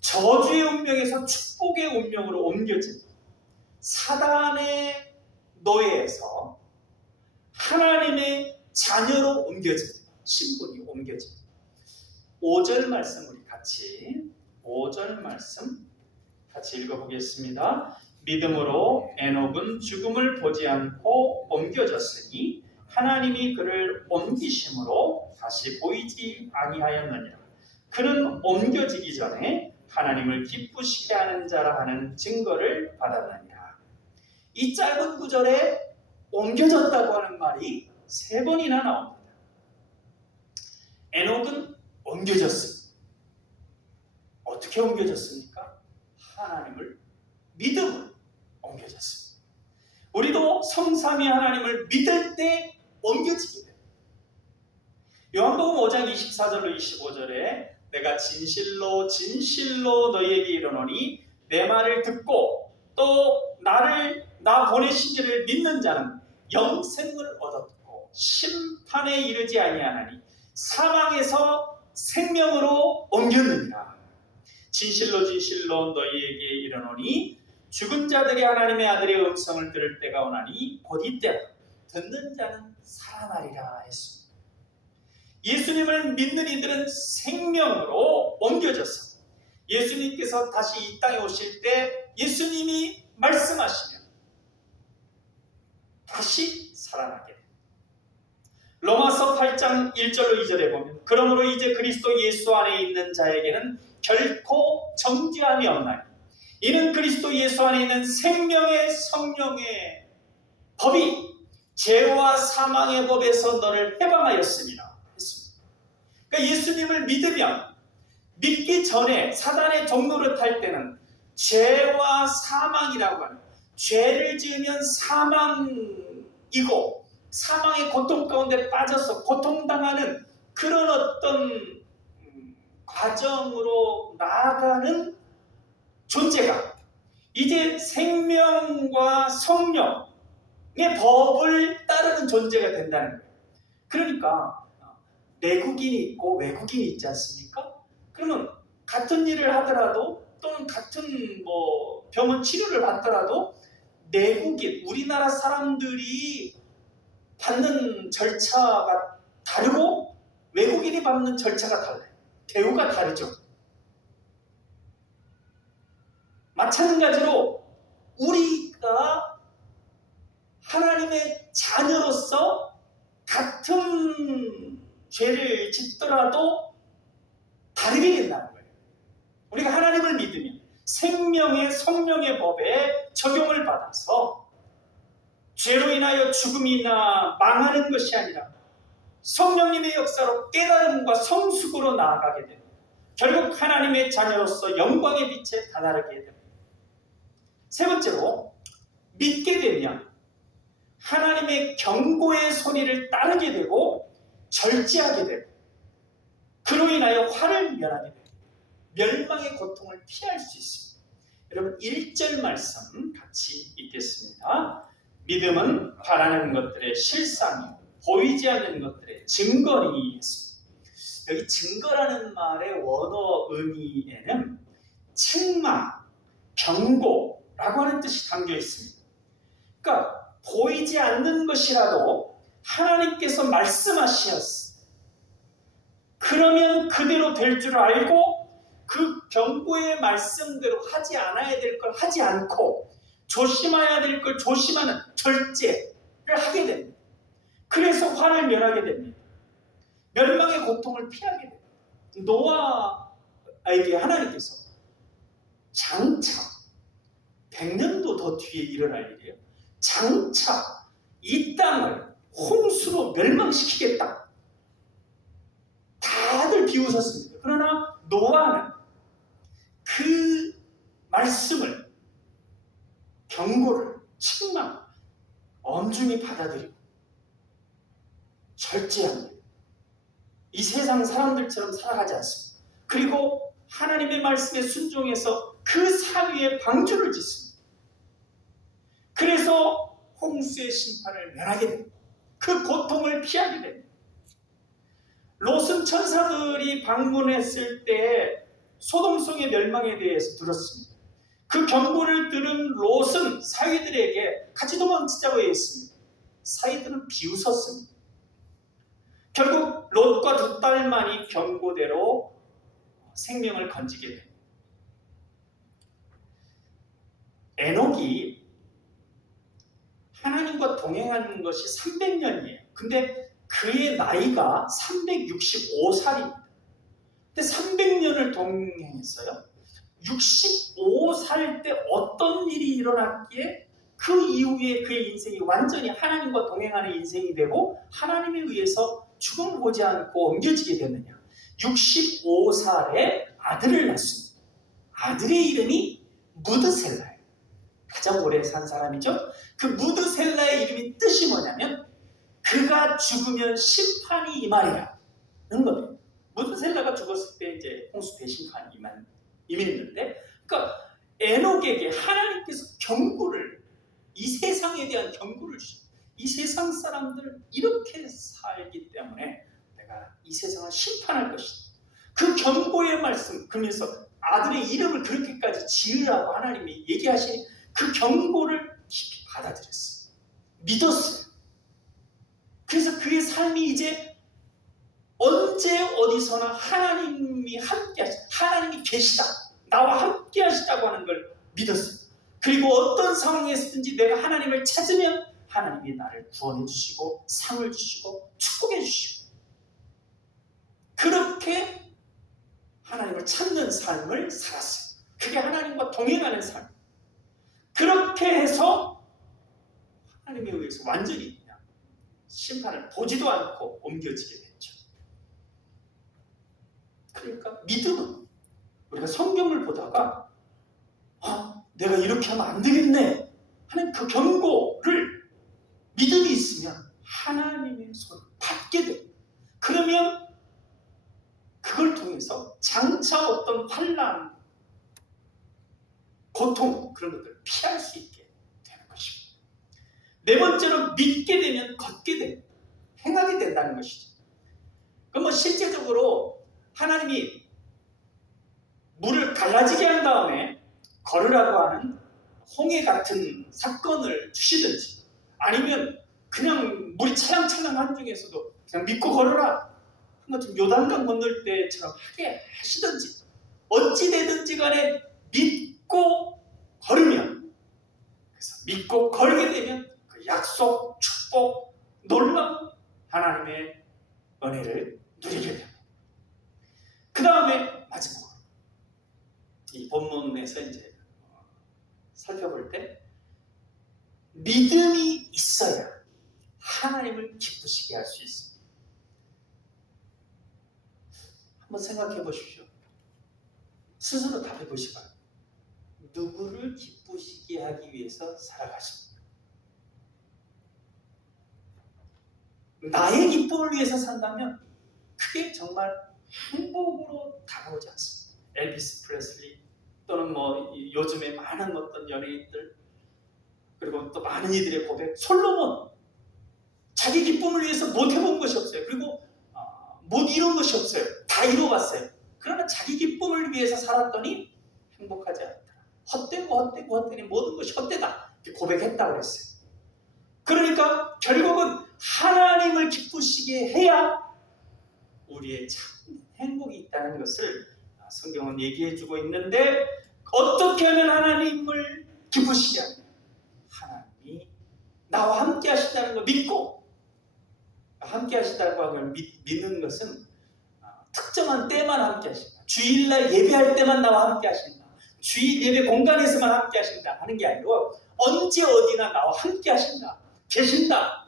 저주의 운명에서 축복의 운명으로 옮겨집니다. 사단의 노예에서 하나님의 자녀로 옮겨집니다. 신분이 옮겨집니다. 5절 말씀 우리 같이 5절 말씀 같이 읽어보겠습니다. 믿음으로 에녹은 죽음을 보지 않고 옮겨졌으니 하나님이 그를 옮기심으로 다시 보이지 아니하였느니라. 그는 옮겨지기 전에 하나님을 기쁘시게 하는 자라 하는 증거를 받았느니라. 이 짧은 구절에 옮겨졌다고 하는 말이 3번이나 나옵니다. 에녹은 옮겨졌습니다. 어떻게 옮겨졌습니까? 하나님을 믿음으로 옮겨졌습니다. 우리도 성삼위 하나님을 믿을 때 옮겨지게 됩니다. 요한복음 5장 24절로 25절에 내가 진실로 진실로 너희에게 이르노니 내 말을 듣고 또 나 보내신 이를 믿는 자는 영생을 얻었고 심판에 이르지 아니하나니 사망에서 생명으로 옮겼느니라. 진실로 진실로 너희에게 이르노니 죽은 자들이 하나님의 아들의 음성을 들을 때가 오나니 곧 이때라. 듣는 자는 살아나리라 했습니다. 예수님을 믿는 이들은 생명으로 옮겨져서 예수님께서 다시 이 땅에 오실 때 예수님이 말씀하시면 다시 살아나게 됩니다. 로마서 8장 1절로 2절에 보면 그러므로 이제 그리스도 예수 안에 있는 자에게는 결코 정죄함이 없나니 이는 그리스도 예수 안에 있는 생명의 성령의 법이 죄와 사망의 법에서 너를 해방하였습니다. 했습니다. 그러니까 예수님을 믿으면 믿기 전에 사단의 종노릇 할 때는 죄와 사망이라고 하는 죄를 지으면 사망이고 사망의 고통 가운데 빠져서 고통당하는 그런 어떤 과정으로 나아가는 존재가 이제 생명과 성령의 법을 따르는 존재가 된다는 거예요. 그러니까 내국인이 있고 외국인이 있지 않습니까? 그러면 같은 일을 하더라도 또는 같은 병원 치료를 받더라도 내국인, 우리나라 사람들이 받는 절차가 다르고 외국인이 받는 절차가 달라요. 대우가 다르죠. 마찬가지로 우리가 하나님의 자녀로서 같은 죄를 짓더라도 다르게 된다는 거예요. 우리가 하나님을 믿으면 생명의 성령의 법에 적용을 받아서 죄로 인하여 죽음이나 망하는 것이 아니라 성령님의 역사로 깨달음과 성숙으로 나아가게 됩니다. 결국 하나님의 자녀로서 영광의 빛에 다다르게 됩니다. 세 번째로 믿게 되면 하나님의 경고의 소리를 따르게 되고 절제하게 되고 그로 인하여 화를 면하게 되고 멸망의 고통을 피할 수 있습니다. 여러분 1절 말씀 같이 읽겠습니다. 믿음은 바라는 것들의 실상이요 보이지 않는 것들의 증거니 했습니다. 여기 증거라는 말의 원어 의미에는 책망, 경고라고 하는 뜻이 담겨 있습니다. 그러니까 보이지 않는 것이라도 하나님께서 말씀하셨어. 그러면 그대로 될 줄 알고 그 경고의 말씀대로 하지 않아야 될 걸 하지 않고 조심해야 될 걸 조심하는 절제를 하게 됩니다. 그래서 화를 면하게 됩니다. 멸망의 고통을 피하게 됩니다. 노아에게 하나님께서 장차 100년도 더 뒤에 일어날 일이에요. 장차 이 땅을 홍수로 멸망시키겠다. 다들 비웃었습니다. 그러나 노아는 그 말씀을 경고를 책망 엄중히 받아들이고 절제합니다. 이 세상 사람들처럼 살아가지 않습니다. 그리고 하나님의 말씀에 순종해서 그 사위에 방주를 짓습니다. 그래서 홍수의 심판을 면하게 됩니다. 그 고통을 피하게 됩니다. 롯은 천사들이 방문했을 때 소돔성의 멸망에 대해서 들었습니다. 그 경고를 들은 롯은 사위들에게 같이 도망치자고 했습니다. 사위들은 비웃었습니다. 결국 롯과 두 딸만이 경고대로 생명을 건지게 됩니다. 에녹이 하나님과 동행하는 것이 300년이에요. 근데 그의 나이가 365살입니다. 근데 300년을 동행했어요. 65살 때 어떤 일이 일어났기에 그 이후에 그의 인생이 완전히 하나님과 동행하는 인생이 되고 하나님에 의해서 죽음을 보지 않고 옮겨지게 됐느냐. 65살에 아들을 낳습니다. 아들의 이름이 무드셀라예요. 가장 오래 산 사람이죠. 그 무드셀라의 이름이 뜻이 뭐냐면 그가 죽으면 심판이 임하리라는 겁니다. 무드셀라가 죽었을 때 이제 홍수 대심판이 임했는데, 그러니까 에녹에게 하나님께서 경고를, 이 세상에 대한 경고를 주십니다. 이 세상 사람들은 이렇게 살기 때문에 내가 이 세상을 심판할 것이다. 그 경고의 말씀, 그러면서 아들의 이름을 그렇게까지 지으라고 하나님이 얘기하시니 그 경고를 깊이 받아들였어요. 믿었어요. 그래서 그의 삶이 이제 언제 어디서나 하나님이 하나님이 계시다, 나와 함께 하시다고 하는 걸 믿었어요. 그리고 어떤 상황에서든지 내가 하나님을 찾으면 하나님이 나를 구원해 주시고 상을 주시고 축복해 주시고, 그렇게 하나님을 찾는 삶을 살았어요. 그게 하나님과 동행하는 삶. 그렇게 해서 하나님에 의해서 완전히 그냥 심판을 보지도 않고 옮겨지게 됐죠. 그러니까 믿음은 우리가 성경을 보다가 내가 이렇게 하면 안 되겠네 하는 그 경고를 믿음이 있으면 하나님의 손을 받게 돼요. 그러면 그걸 통해서 장차 어떤 환난, 고통, 그런 것들을 피할 수 있게 되는 것입니다. 네 번째로 믿게 되면 걷게 됩니다. 행하게 된다는 것이죠. 그럼 실제적으로 하나님이 물을 갈라지게 한 다음에 걸으라고 하는 홍해 같은 사건을 주시든지, 아니면 그냥 물이 찰랑찰랑한 중에서도 그냥 믿고 걸어라, 좀 요단강 건널 때처럼 하게 하시든지, 어찌 되든지 간에 믿고 걸으면, 그래서 믿고 걸게 되면 그 약속, 축복, 놀라운 하나님의 은혜를 누리게 됩니다. 그 다음에 마지막으로 이 본문에서 이제 살펴볼 때 믿음이 있어야 하나님을 기쁘시게 할 수 있습니다. 한번 생각해 보십시오. 스스로 답해 보시고, 누구를 기쁘시게 하기 위해서 살아가십니까? 나의 기쁨을 위해서 산다면 그게 정말 행복으로 다가오지 않습니다. 엘비스 프레슬리 또는 요즘에 많은 어떤 연예인들, 그리고 또 많은 이들의 고백, 솔로몬, 자기 기쁨을 위해서 못 해본 것이 없어요. 그리고 못 이룬 것이 없어요. 다 이루어봤어요. 그러나 자기 기쁨을 위해서 살았더니 행복하지 않더라. 헛되니 모든 것이 헛되다, 이렇게 고백했다고 그랬어요. 그러니까 결국은 하나님을 기쁘시게 해야 우리의 참 행복이 있다는 것을 성경은 얘기해주고 있는데, 어떻게 하면 하나님을 기쁘시게 하냐? 하나님이 나와 함께 하신다는 걸 믿고, 함께 하시다고 하는 믿는 것은 특정한 때만 함께 하신다, 주일날 예배할 때만 나와 함께 하신다, 주일 예배 공간에서만 함께 하신다 하는 게 아니고 언제 어디나 나와 함께 하신다, 계신다.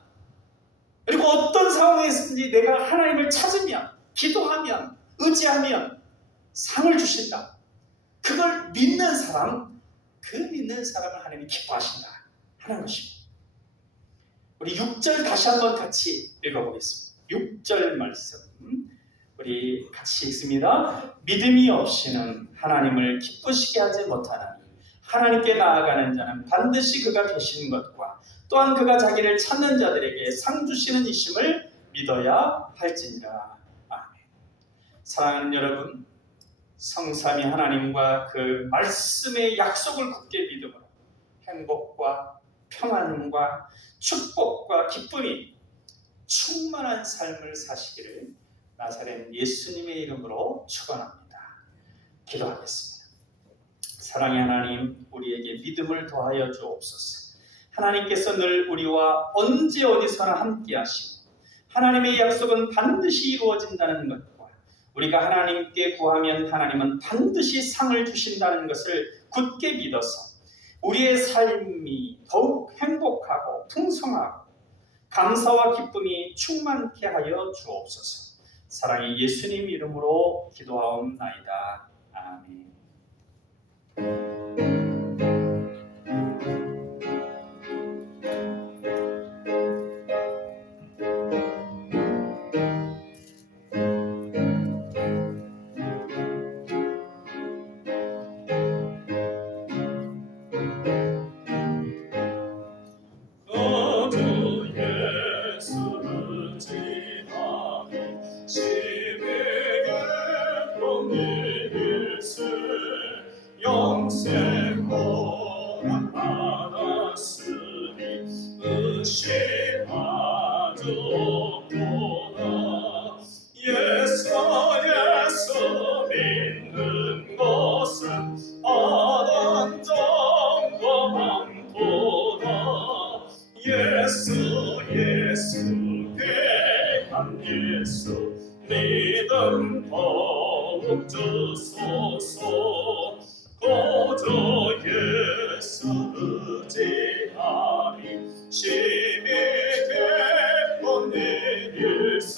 그리고 어떤 상황에서든지 내가 하나님을 찾으면, 기도하면, 의지하면 상을 주신다. 그걸 믿는 사람, 그 믿는 사람을 하나님이 기뻐하신다 하는 것입니다. 우리 6절 다시 한번 같이 읽어보겠습니다. 6절 말씀 우리 같이 읽습니다. 믿음이 없이는 하나님을 기쁘시게 하지 못하나니 하나님께 나아가는 자는 반드시 그가 계신 것과 또한 그가 자기를 찾는 자들에게 상 주시는 이심을 믿어야 할지니라. 아멘. 사랑하는 여러분, 성삼위 하나님과 그 말씀의 약속을 굳게 믿음으로 행복과 평안과 축복과 기쁨이 충만한 삶을 사시기를 나사렛 예수님의 이름으로 축원합니다. 기도하겠습니다. 사랑의 하나님, 우리에게 믿음을 더하여 주옵소서. 하나님께서 늘 우리와 언제 어디서나 함께 하시고 하나님의 약속은 반드시 이루어진다는 것과 우리가 하나님께 구하면 하나님은 반드시 상을 주신다는 것을 굳게 믿어서 우리의 삶이 더욱 행복하고 풍성하고 감사와 기쁨이 충만케 하여 주옵소서. 사랑의 예수님 이름으로 기도하옵나이다. 아멘. 나도 예수를 지나니 심에게 봅니다. 주소서. 고저 예수 의지하리 심히 깊은 일일세.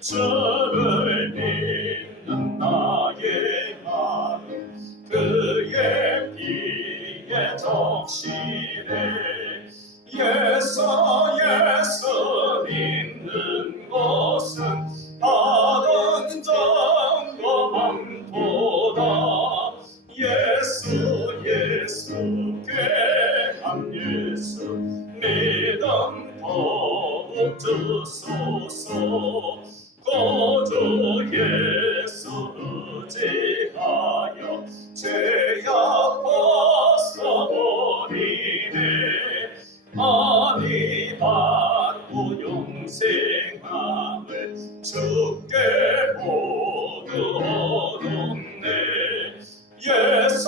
주를 믿는 나의 마음 그의 피에 적시네. 예수 믿는 것은 다른 점과 많도다. 예수 괴한 예수 믿음 더욱 주소서. 고주 예수 의지하여 죄악 벗어버리네. 아니 받고 영생함을 주께 모두 얻었네. 예수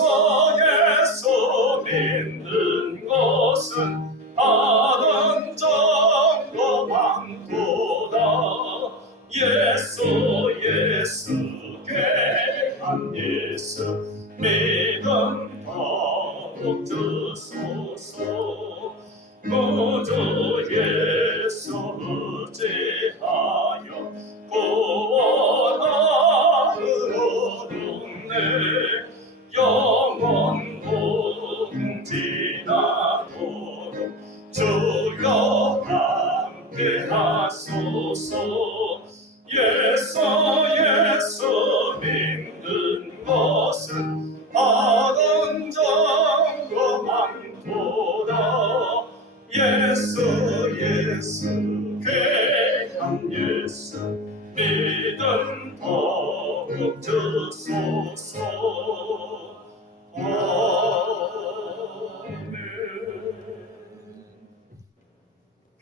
믿는 것은 다른 점과 많도다. 예수 괴한 예수 믿음 더욱 주소서. 구주 예수 의지하여 구원함을 얻었네. 영원 공지나도록 주여 함께 하소서. 예수 믿는 것은 다른 점과 많도다. 예수 괴한 예수 믿음 더욱 주소서. 아멘.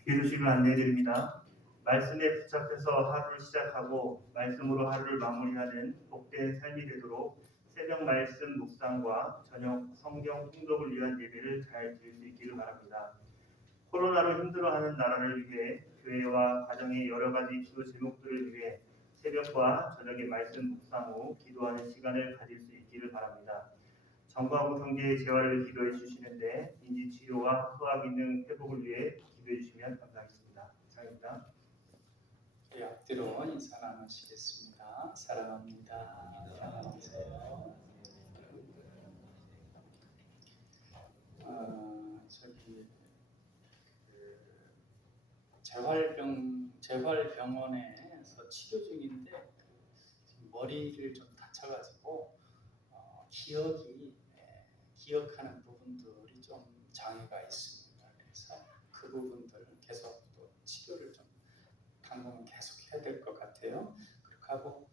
기도식을 안내해드립니다. 말씀에 붙잡혀서 하루를 시작하고 말씀으로 하루를 마무리하는 복된 삶이 되도록 새벽 말씀 묵상과 저녁 성경 통독을 위한 예배를 잘 드릴 수 있기를 바랍니다. 코로나로 힘들어하는 나라를 위해 교회와 가정의 여러 가지 기도 제목들을 위해 새벽과 저녁에 말씀 묵상 후 기도하는 시간을 가질 수 있기를 바랍니다. 정과후 성계의 재활을 기도해 주시는데 인지치료와 소화 기능 회복을 위해 기도해 주시면 감사하겠습니다. 이상입니다. 우리 앞뒤로 인사 나누시겠습니다. 사랑합니다. 사랑하세요. 저기 재활병원에서 치료 중인데 지금 머리를 좀 다쳐가지고 기억하는 부분들이 좀 장애가 있습니다. 그래서 그 부분들 계속 또 치료를 좀 당분간 계속 해야 될 것 같아요. 그렇게 하고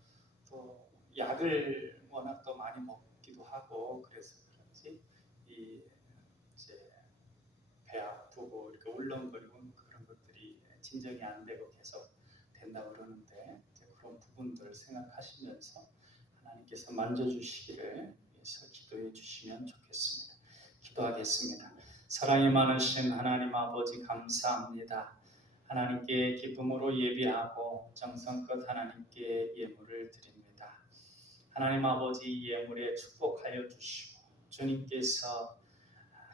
또 약을 워낙 또 많이 먹기도 하고 그래서 그런지 이제 배 아프고 이렇게 울렁거리고 그런 것들이 진정이 안 되고 계속 된다고 그러는데 그런 부분들을 생각하시면서 하나님께서 만져주시기를 위해서 기도해 주시면 좋겠습니다. 기도하겠습니다. 사랑이 많으신 하나님 아버지 감사합니다. 하나님께 기쁨으로 예비하고 정성껏 하나님께 예물을 드립니다. 하나님 아버지 예물에 축복하여 주시고 주님께서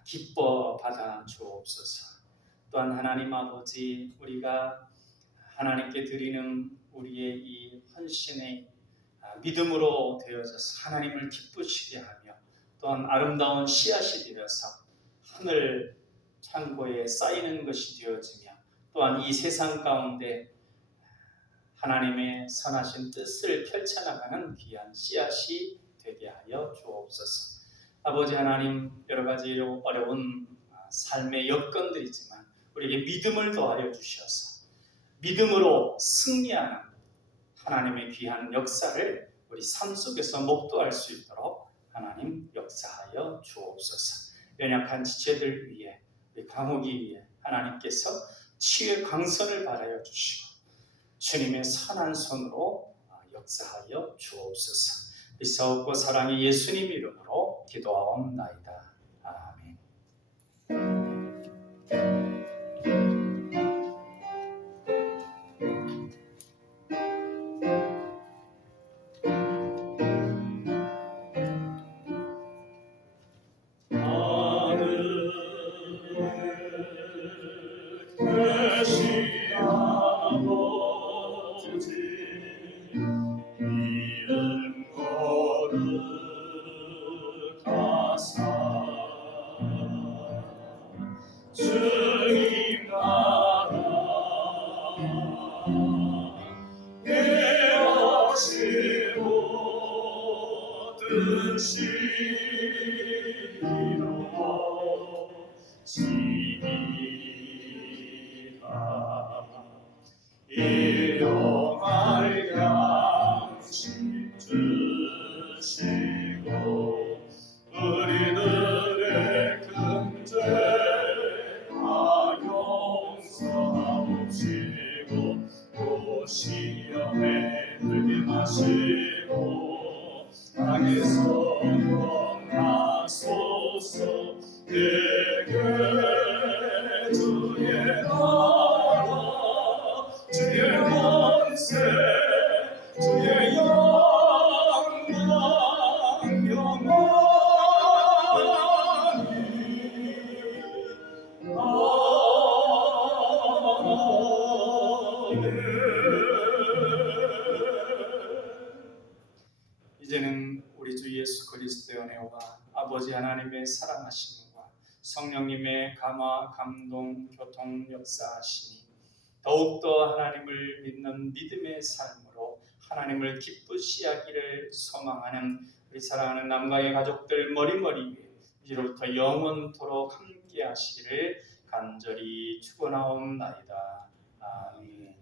기뻐 받아 주옵소서. 또한 하나님 아버지 우리가 하나님께 드리는 우리의 이 헌신의 믿음으로 되어져서 하나님을 기쁘시게 하며 또한 아름다운 씨앗이 되어서 하늘 창고에 쌓이는 것이 되어지며 또한 이 세상 가운데 하나님의 선하신 뜻을 펼쳐나가는 귀한 씨앗이 되게 하여 주옵소서. 아버지 하나님 여러 가지 어려운 삶의 여건들이지만 우리에게 믿음을 더하여 주셔서 믿음으로 승리하는 하나님의 귀한 역사를 우리 삶 속에서 목도할 수 있도록 하나님 역사하여 주옵소서. 연약한 지체들 위해 우리 강호기 위해 하나님께서 치유의 광선을 발하여 주시고 주님의 선한 손으로 역사하여 주옵소서. 의사옵고 사랑의 예수님 이름으로 기도하옵나이다. 아멘. 뜻이 이루어지리라. 일용할 양식 주시고 우리들의 큰 죄 다 용서하옵시고 또 시험에 들게 마시고 땅에서 구원하소서. 내게 주의 나라 주의 권세 주의 영광 영원히 이제는 우리 주 예수 그리스도의 은혜와 아버지 하나님의 사랑하심과 성령님의 감화, 감동, 교통, 역사하심이 더욱더 하나님을 믿는 믿음의 삶으로 하나님을 기쁘시 하기를 소망하는 우리 사랑하는 남강의 가족들 머리머리 위에 이제로부터 영원토록 함께 하시기를 간절히 축원하옵나이다. 아멘.